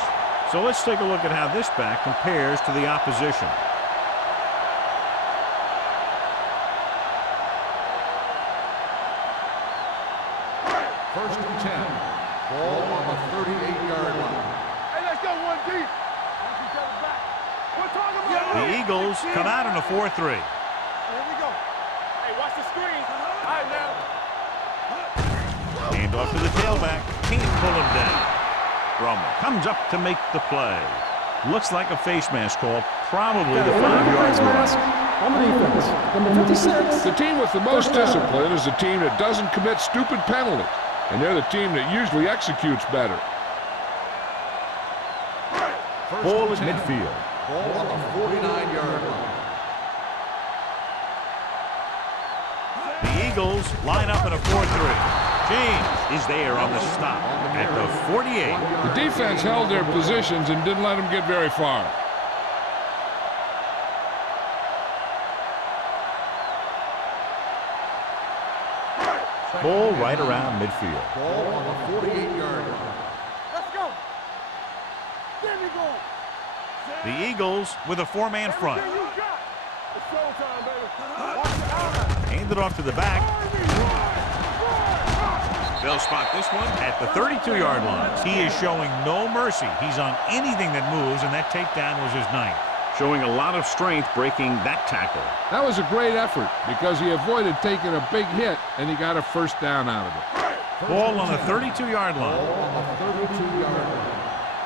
So let's take a look at how this back compares to the opposition. First and 10. Ball on the 38-yard line. Hey, let's go 1 deep. Watch each other back. We're talking about The Eagles come out in a 4-3. Here we go. Hey, watch the screen. All right, now. Hand off to the tailback. Can't pull him down. Romo comes up to make the play. Looks like a face mask call, probably the 5-yard line. On the defense, number 56. The team with the most discipline is the team that doesn't commit stupid penalties, and they're the team that usually executes better. Ball at midfield. Ball on the 49-yard line. The Eagles line up in a 4-3. James is there on the stop at the 48. The defense held their positions and didn't let them get very far. Ball right around midfield. Ball on the 48-yard line. Let's go. There we go. The Eagles with a 4-man front. Everything you got. It's showtime, baby. Watch the eye. Hand it off to the back. They'll spot this one at the 32-yard line. He is showing no mercy. He's on anything that moves, and that takedown was his 9th. Showing a lot of strength breaking that tackle. That was a great effort because he avoided taking a big hit, and he got a first down out of it. Ball on the 32-yard Ball line. on the 32-yard line.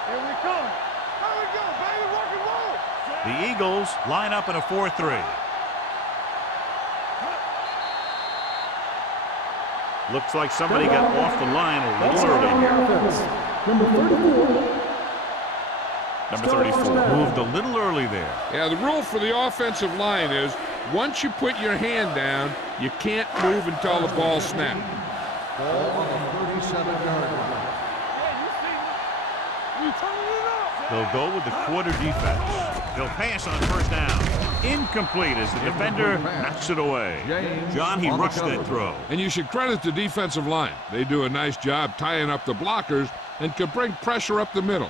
Here we come. Here we go, baby. Rock and roll. The Eagles line up in a 4-3. Looks like somebody got off the line a little early here. Number 34. Number 34 moved a little early there. Yeah, the rule for the offensive line is once you put your hand down, you can't move until the ball snaps. Ball on the 37-yard line. Yeah, you see me. You turning it up. They'll go with the quarter defense. They'll pass on first down. Incomplete as the defender knocks it away. John, he rushed that throw. And you should credit the defensive line. They do a nice job tying up the blockers and can bring pressure up the middle.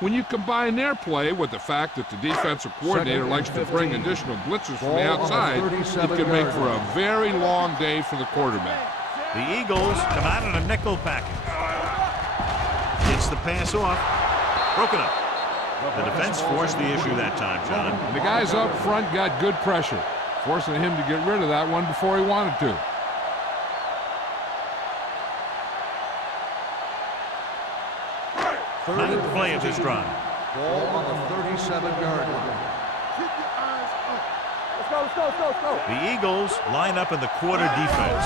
When you combine their play with the fact that the defensive coordinator likes to bring additional blitzes from the outside, it can make for a very long day for the quarterback. The Eagles come out in a nickel package. Gets the pass off. Broken up. The defense forced the issue that time, John. And the guys up front got good pressure, forcing him to get rid of that one before he wanted to. Ninth play of this drive. Ball on the 37-yard line. Keep your eyes up. Let's go, let's go, let's go, let's go. The Eagles line up in the quarter defense.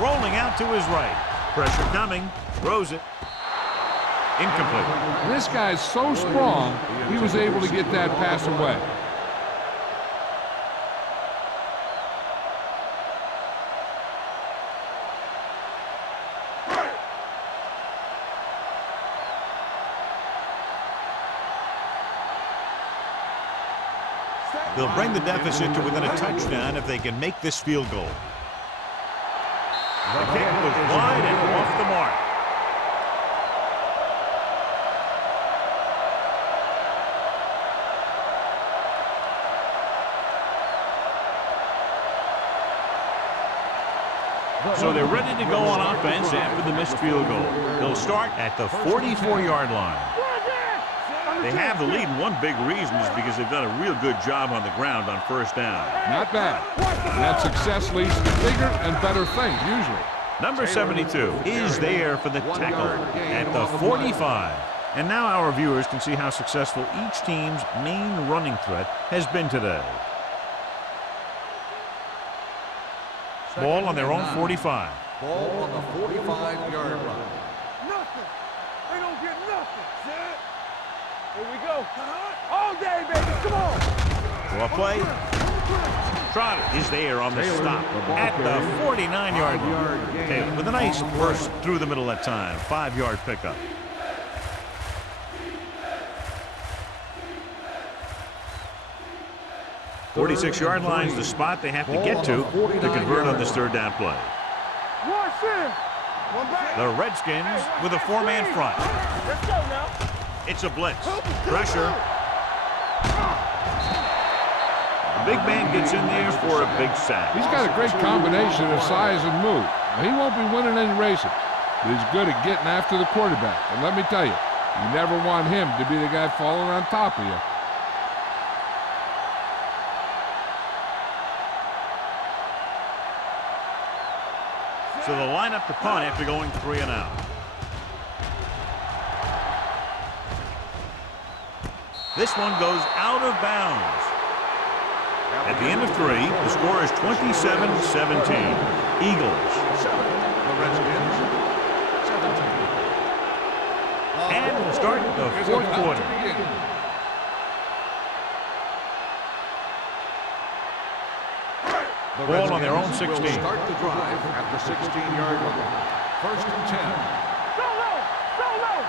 Rolling out to his right. Pressure coming. Throws it. Incomplete. And this guy's so strong, he was able to get that pass away. They'll bring the deficit to within a touchdown if they can make this field goal. The kick was wide and off the mark. So they're ready to go on offense after the missed field goal. They'll start at the 44-yard line. They have the lead, and one big reason is because they've done a real good job on the ground on first down. Not bad. And that success leads to bigger and better things, usually. Number 72 is there for the tackle at the 45. And now our viewers can see how successful each team's main running threat has been today. Ball on their own 45. Ball on the 45-yard line. Nothing. They don't get nothing. Set. Here we go. All day, baby. Come on. Draw play. Trotter is there on the stop at the 49-yard line. Okay, with a nice burst through the middle that time. 5-yard pickup. "46-yard line's the spot they have to get to convert on this third down play. Watch this. One back. The Redskins with a 4-man front. Let's go now. It's a blitz. Pressure. Big man gets in there for a big sack. He's got a great combination of size and move. Now, he won't be winning any races, but he's good at getting after the quarterback. And let me tell you, you never want him to be the guy falling on top of you. So they'll line up to punt after going 3 and out. This one goes out of bounds. At the end of 3, the score is 27-17. Eagles. 7. The Redskins. 17. And we'll start the fourth quarter. The Ball on their own Redskins 16. will start the drive at the 16-yard line. First and 10. Go low! Go low!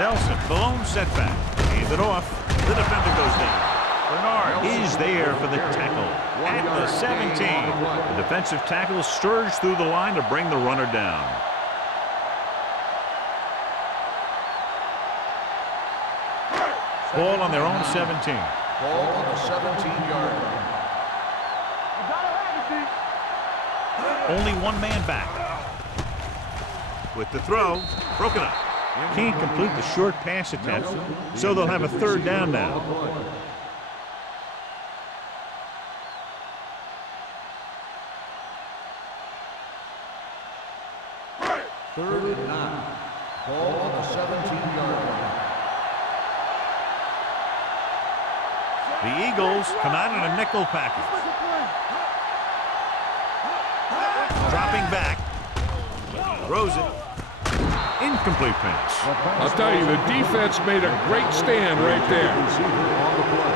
Nelson, the lone setback. Hands it off. The defender goes down. Bernard is there for the tackle at the 17. The defensive tackle surged through the line to bring the runner down. Ball on their own 17. Ball on the 17-yard line. You gotta have it, D. Only one man back. With the throw, broken up. Can't complete the short pass attempt, so they'll have a third down now. Third and 9. Ball on the 17-yard line. The Eagles come out in a nickel package. Dropping back. Throws it. Incomplete pass. I'll tell you, the defense made a great stand right there. Receiver on the play.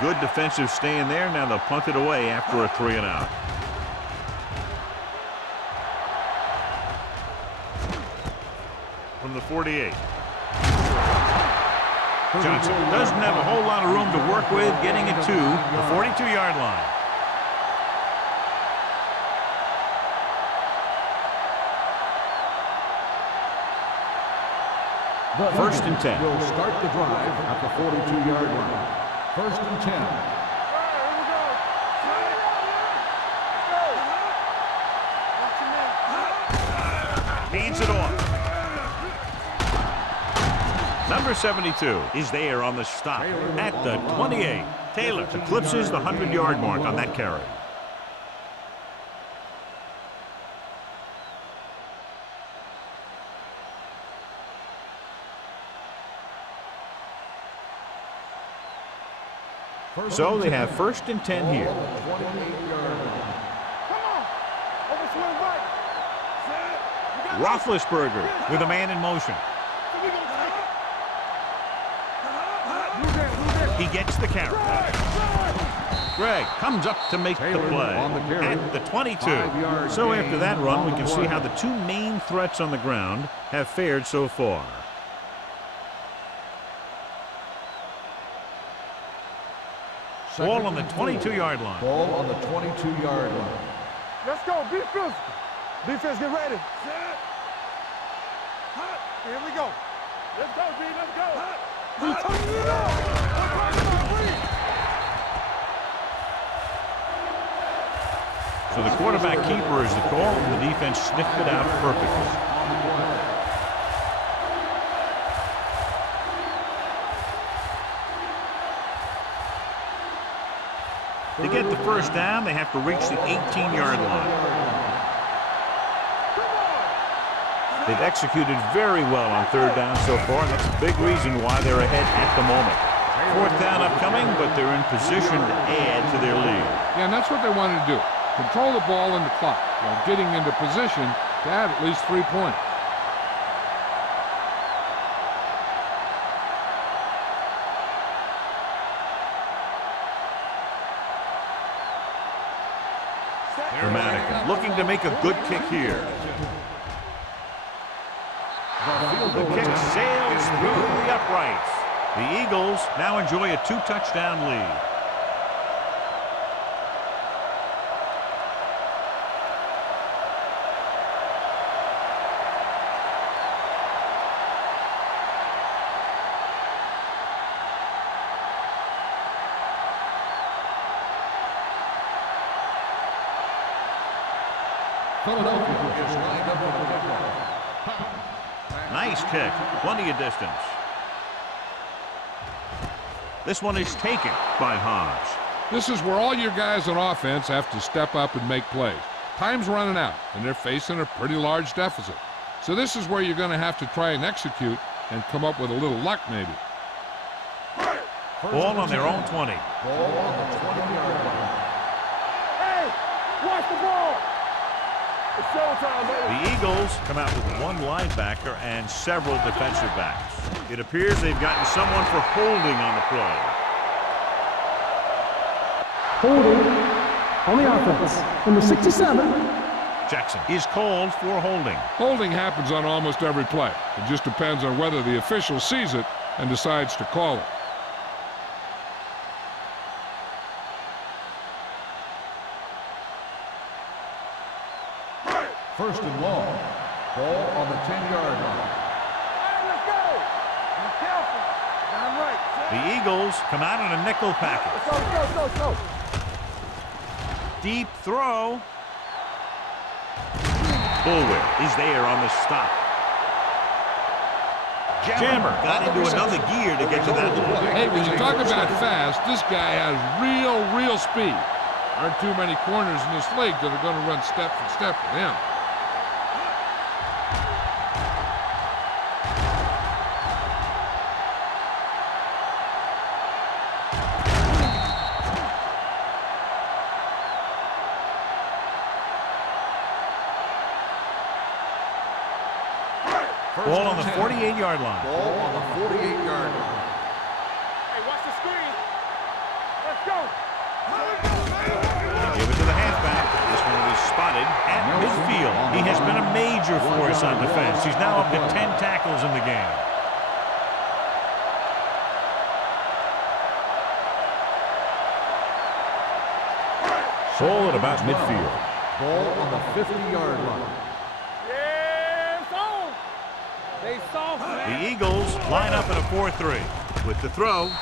Good defensive stand there. Now they'll punt it away after a 3 and out. From the 48. Johnson doesn't have a whole lot of room to work with, getting it to the 42-yard line. First and 10. Will start the drive at the 42-yard line. First and 10. Feeds it off. Number 72 is there on the stop at the 28. Taylor eclipses the 100-yard mark on that carry. So they have first and 10 here. Come on! Overswing right! Roethlisberger with a man in motion. He gets the carry. Gregg comes up to make the play at the 22. So after that run, we can see how the two main threats on the ground have fared so far. Ball on the 22-yard line. Ball on the 22-yard line. Let's go. Be physical. Defense, get ready. Here we go. Let's go, D. Let's go. We turning it up. So the quarterback keeper is the call, and the defense sniffed it out perfectly. To get the first down, they have to reach the 18-yard line. They've executed very well on third down so far, and that's a big reason why they're ahead at the moment. Fourth down upcoming, but they're in position to add to their lead. Yeah, and that's what they wanted to do. Control the ball and the clock while getting into position to add at least 3 points. Dramatic, looking to make a good kick here. The kick sails through the uprights. The Eagles now enjoy a 2-touchdown lead. Philadelphia is lined up for the kickoff. Nice kick, plenty of distance. This one is taken by Hobbs. This is where all your guys on offense have to step up and make plays. Time's running out, and they're facing a pretty large deficit. So this is where you're going to have to try and execute and come up with a little luck maybe. Ball on their own 20. Ball on the 20-yard line. Hey, watch the ball. It's showtime, baby. The Eagles come out with one linebacker and several defensive backs. It appears they've gotten someone for holding on the play. Holding on the offense. Number 67. Jackson is called for holding. Holding happens on almost every play. It just depends on whether the official sees it and decides to call it. First and long. Ball on the 10-yard line. Hey, let's go. Be careful. Down right. The Eagles come out in a nickel package. Let's go. Deep throw. Bullwhip is there on the stop. Jammer got into another gear to get to that point. Hey, when you talk about fast, this guy has real speed. There aren't too many corners in this league that are going to run step for step with him. Ball on the 48-yard line. Ball on the 48-yard line. Hey, watch the screen. Let's go. They give it to the halfback. This one is spotted at midfield. He has been a major force on defense. He's now up to 10 tackles in the game. Ball at about midfield. Ball on the 50-yard line. Yeah, it's on. They soft, man. The Eagles line up in a 4-3. With the throw, the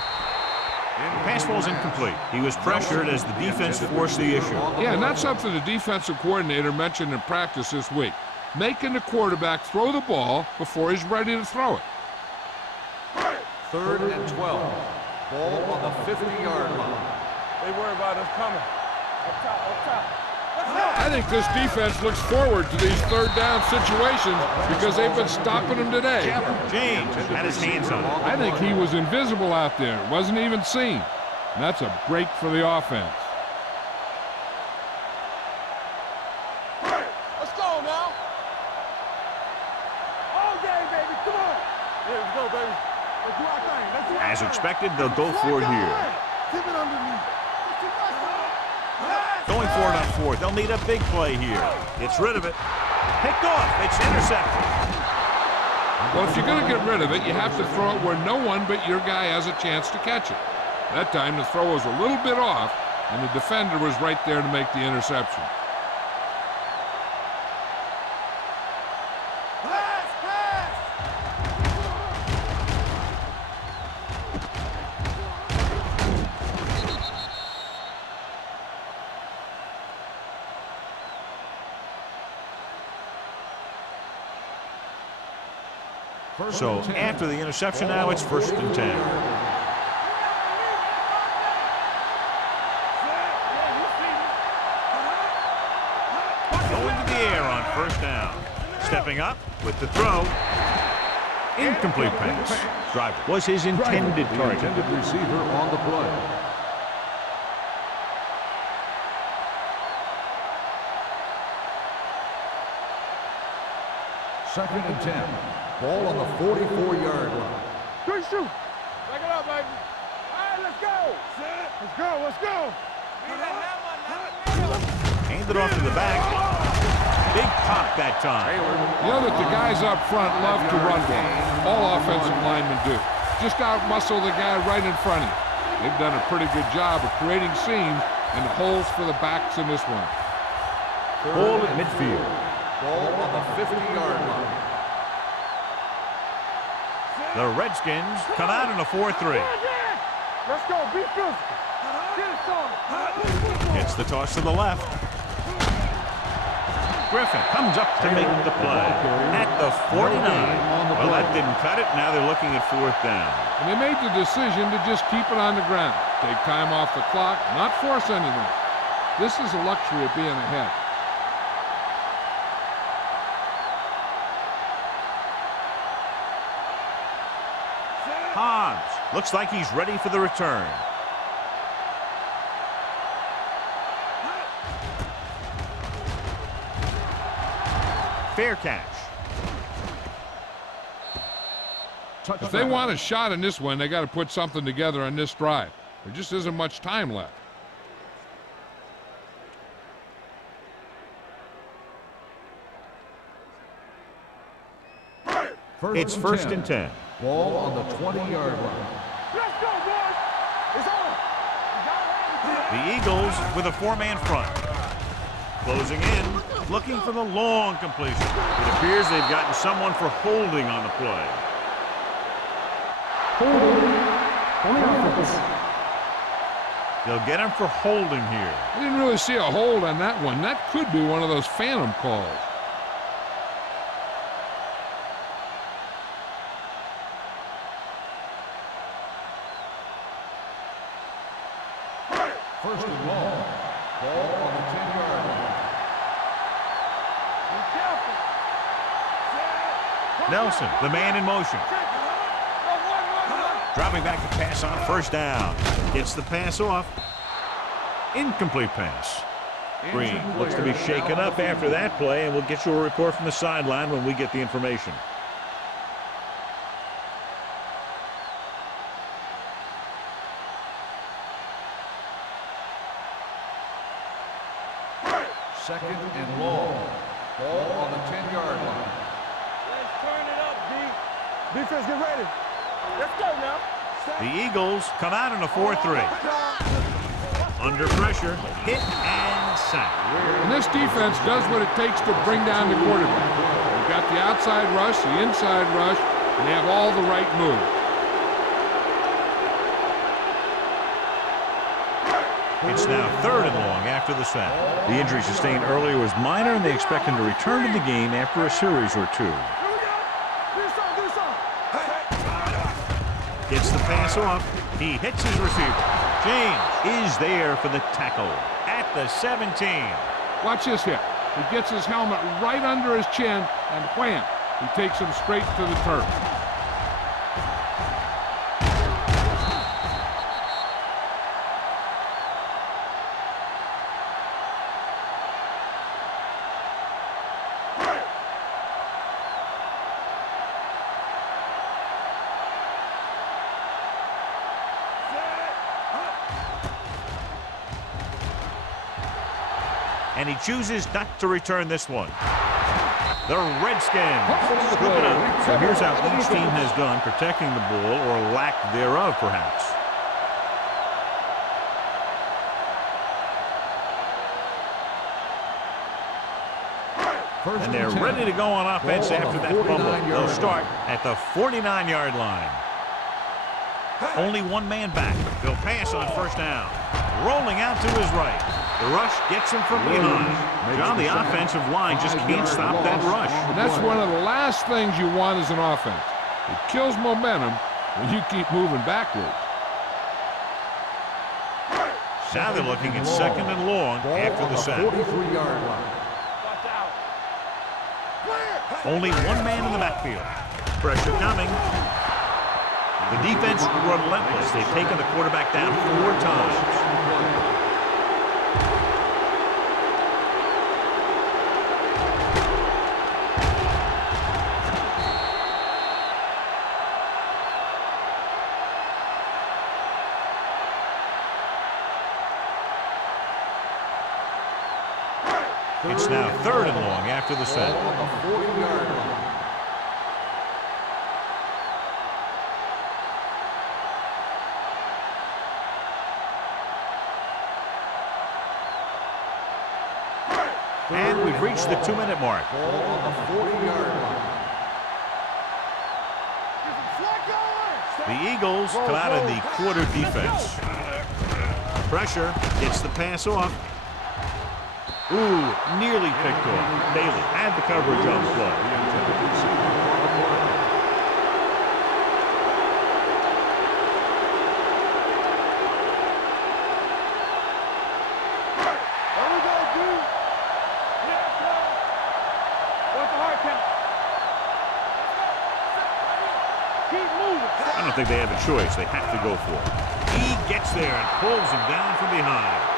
pass falls incomplete. He was pressured as the defense forced the issue. Yeah, and that's something the defensive coordinator mentioned in practice this week. Making the quarterback throw the ball before he's ready to throw it. 3rd and 12. Ball on the 50-yard line. They worry about us coming. Up top. I think this defense looks forward to these third down situations because they've been stopping them today. James had his hands on it. I think he was invisible out there. Wasn't even seen. And that's a break for the offense. Let's go now. All day, baby. Come on. Yeah, let's go, baby. Let's do our thing. Let's do our As thing. expected, they'll go for it here. Keep it underneath. Going for it on 4th. They'll need a big play here. Gets rid of it. Picked off. It's intercepted. Well, if you're going to get rid of it, you have to throw it where no one but your guy has a chance to catch it. That time, the throw was a little bit off, and the defender was right there to make the interception. So after the interception now, it's 1st and 10. Going to the air on 1st down. Stepping up with the throw. Incomplete pass. Driver was his intended target. Intended receiver on the play. Second and 10. Ball on the 44-yard line. Good shoot. Back it up, baby. All right, let's go. Let's go. Handed off to the back. Big pop that time. You know that the guys up front love to run ball. All offensive linemen do. Just out-muscle the guy right in front of you. They've done a pretty good job of creating seams and holes for the backs in this one. Ball at midfield. Ball on the 50-yard line. The Redskins come out in a 4-3. Let's go. Be physical. Get it started. Gets the toss to the left. Griffin comes up to make the play at the 49. Well, that didn't cut it. Now they're looking at 4th down. And they made the decision to just keep it on the ground. Take time off the clock, not force anything. This is a luxury of being ahead. Hobbs looks like he's ready for the return. Fair catch. If they want a shot in this one, they got to put something together on this drive. There just isn't much time left. It's 1st and 10. Ball on the 20-yard line. Let's go, boys. It's on. The Eagles with a 4-man front. Closing in, looking for the long completion. It appears they've gotten someone for holding on the play. Holding on the offense. They'll get him for holding here. I didn't really see a hold on that one. That could be one of those phantom calls. First and long. Ball on the 10-yard line. Be careful. Nelson, the man in motion. Dropping back to pass on 1st down. Gets the pass off. Incomplete pass. Green looks to be shaken up after that play, and we'll get you a report from the sideline when we get the information. Second and long. Ball on the 10-yard line. Let's turn it up, D. Defense, get ready. Let's go now. The Eagles come out in a 4-3. Under pressure, hit and sack. And this defense does what it takes to bring down the quarterback. They've got the outside rush, the inside rush, and they have all the right moves. It's now 3rd and long after the sack. The injury sustained earlier was minor, and they expect him to return to the game after a series or 2. Here we go. Do some. Gets the pass off. He hits his receiver. James is there for the tackle at the 17. Watch this hit. He gets his helmet right under his chin, and wham, he takes him straight to the turf. And he chooses not to return this one. The Redskins scoop it up. So here's how each team has done protecting the ball, or lack thereof, perhaps. And they're ready to go on offense after that fumble. They'll start at the 49-yard line. Only one man back. They'll pass on 1st down. Rolling out to his right. The rush gets him from behind. John, the offensive line just can't stop that rush. And that's one of the last things you want as an offense. It kills momentum when you keep moving backwards. Now they're looking at 2nd and long after the sack. 43-yard line. Only one man in the backfield. Pressure coming. The defense relentless. They've taken the quarterback down 4 times. It's now 3rd and long after the sack. On the 40-yard line. And we've reached the 2-minute mark. Ball on the 40-yard line. The Eagles come out in the quarter defense. Pressure, gets the pass off. Ooh, nearly picked off. Bailey had the coverage on the play. There we go, dude. What's the hard count? Keep moving. I don't think they have a choice. They have to go for it. He gets there and pulls him down from behind.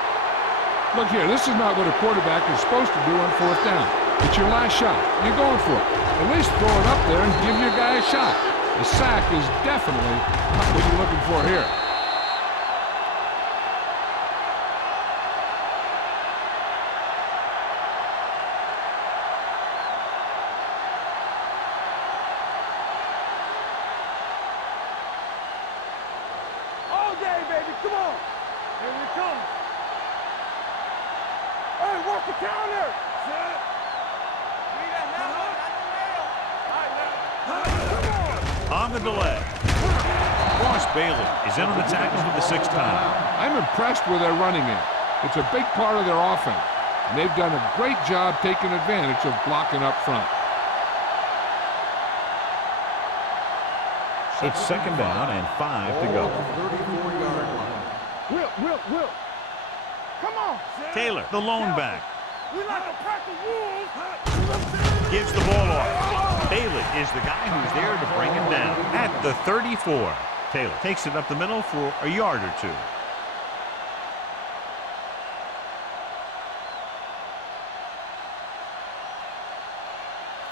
Look here, this is not what a quarterback is supposed to do on 4th down. It's your last shot. You're going for it. At least throw it up there and give your guy a shot. The sack is definitely not what you're looking for here. All day, baby. Come on. Here we come. Hey, work the counter. Set. Need a hammer, not the nail. All right, now. On the delay. Ross Bailey is in on the tackle for the 6th time. I'm impressed with their running game. It's a big part of their offense. And they've done a great job taking advantage of blocking up front. It's 2nd down and 5 to go. 34-yard line. Will. Come on. Taylor, the lone back, We like to practice rules. gives the ball off. Bailey is the guy who's there to bring him down at the 34. Taylor takes it up the middle for a yard or 2.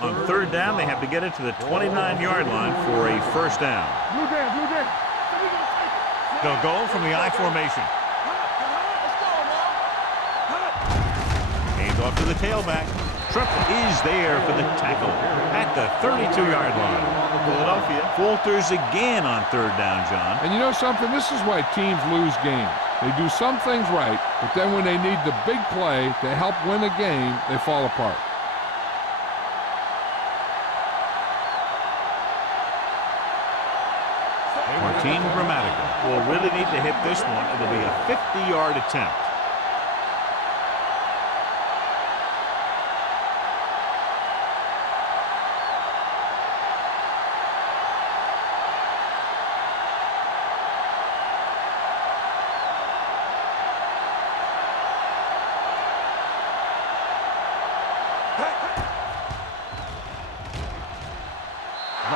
On 3rd down, they have to get it to the 29-yard line for a 1st down. Blue down. They'll go from the I formation. Hands off to the tailback. Triple is there for the tackle at the 32-yard line. Philadelphia falters again on 3rd down, John. And you know something? This is why teams lose games. They do some things right, but then when they need the big play to help win a game, they fall apart. Martin Grammatical will really need to hit this one. It'll be a 50-yard attempt.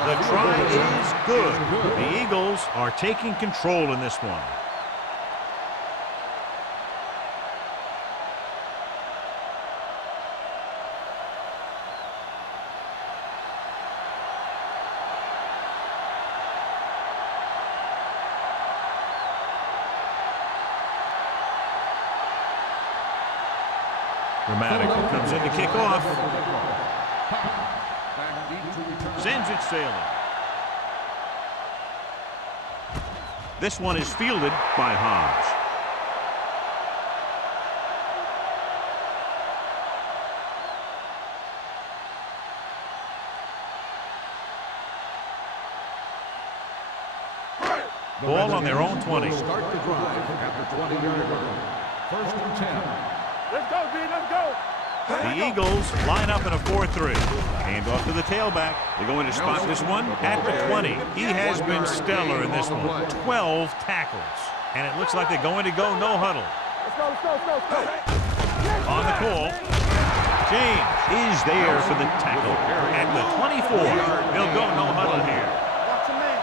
The try is good. The Eagles are taking control in this one. Grammatical comes in to kick off. Sends it sailing. This one is fielded by Hodge. Ball on their own 20. Start the drive at the 20-yard line. 1st and 10. Let's go, B. Let's go. The Eagles line up in a 4-3. Hand off to the tailback. They're going to spot this one at the 20. He has been stellar in this one. 12 tackles. And it looks like they're going to go no huddle. Let's go. On the call, James is there for the tackle at the 24. They'll go no huddle here. Watch a man.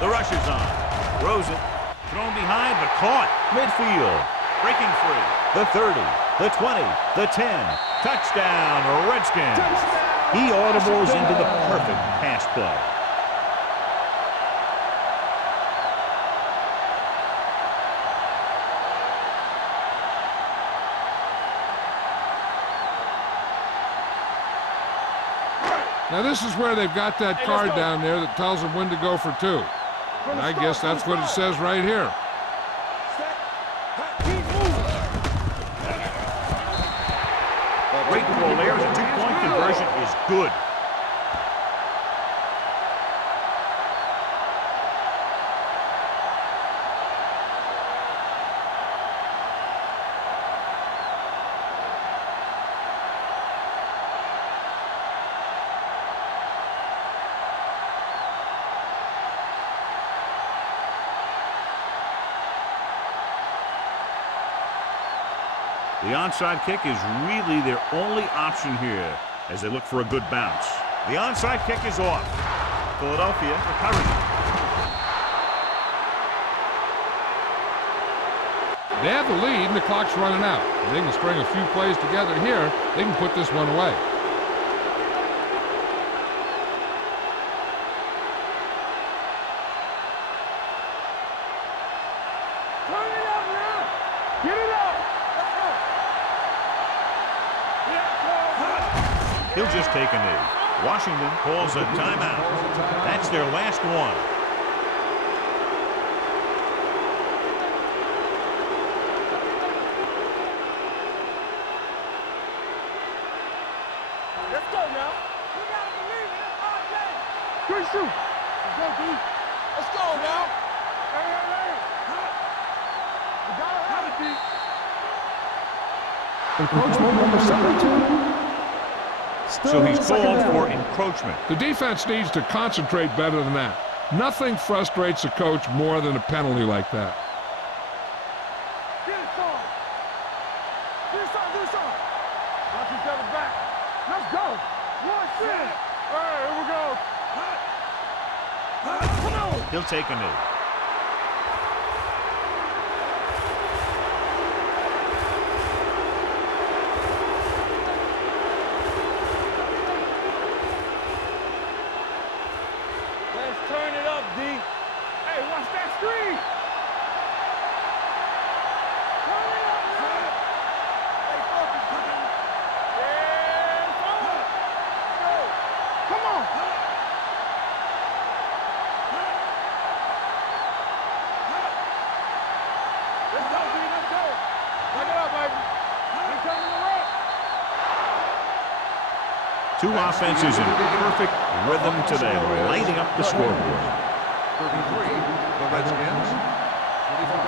The rush is on. Throws it. Thrown behind, but caught. Midfield. Breaking free. The 30, the 20, the 10. Touchdown, Redskins. He audibles into the perfect pass play. Now this is where they've got that card down there that tells them when to go for 2. And I guess that's what it says right here. Great call there. The 2-point conversion is good. The onside kick is really their only option here as they look for a good bounce. The onside kick is off. Philadelphia recovers it. They have the lead and the clock's running out. If they can string a few plays together here, they can put this one away. Turn it up now. Get it up. He'll just take a knee. Washington calls a timeout. That's their last one. Let's go now. We gotta believe it. It's our day. Good shoot. Let's go, D. Let's go now. Hey. We gotta have it, D. Encroachment number 72. So he's called for encroachment. The defense needs to concentrate better than that. Nothing frustrates a coach more than a penalty like that. Get it, son. Get it, son. Get it, son. Watch each other back. Let's go. One shit. All right, here we go. Come on. He'll take a knee. Let's turn it up, D. Hey, watch that screen. Turn it up, man. Hey, focus, man. Yeah, focus. Let's go. Come on. Let's go, D. Let's go. Back it up, baby. We coming to work. Two offenses in perfect rhythm today, lighting up the scoreboard. 33, the Redskins. 25.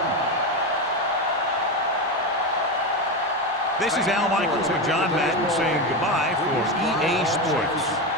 This is Al Michaels with John Madden saying goodbye for EA Sports.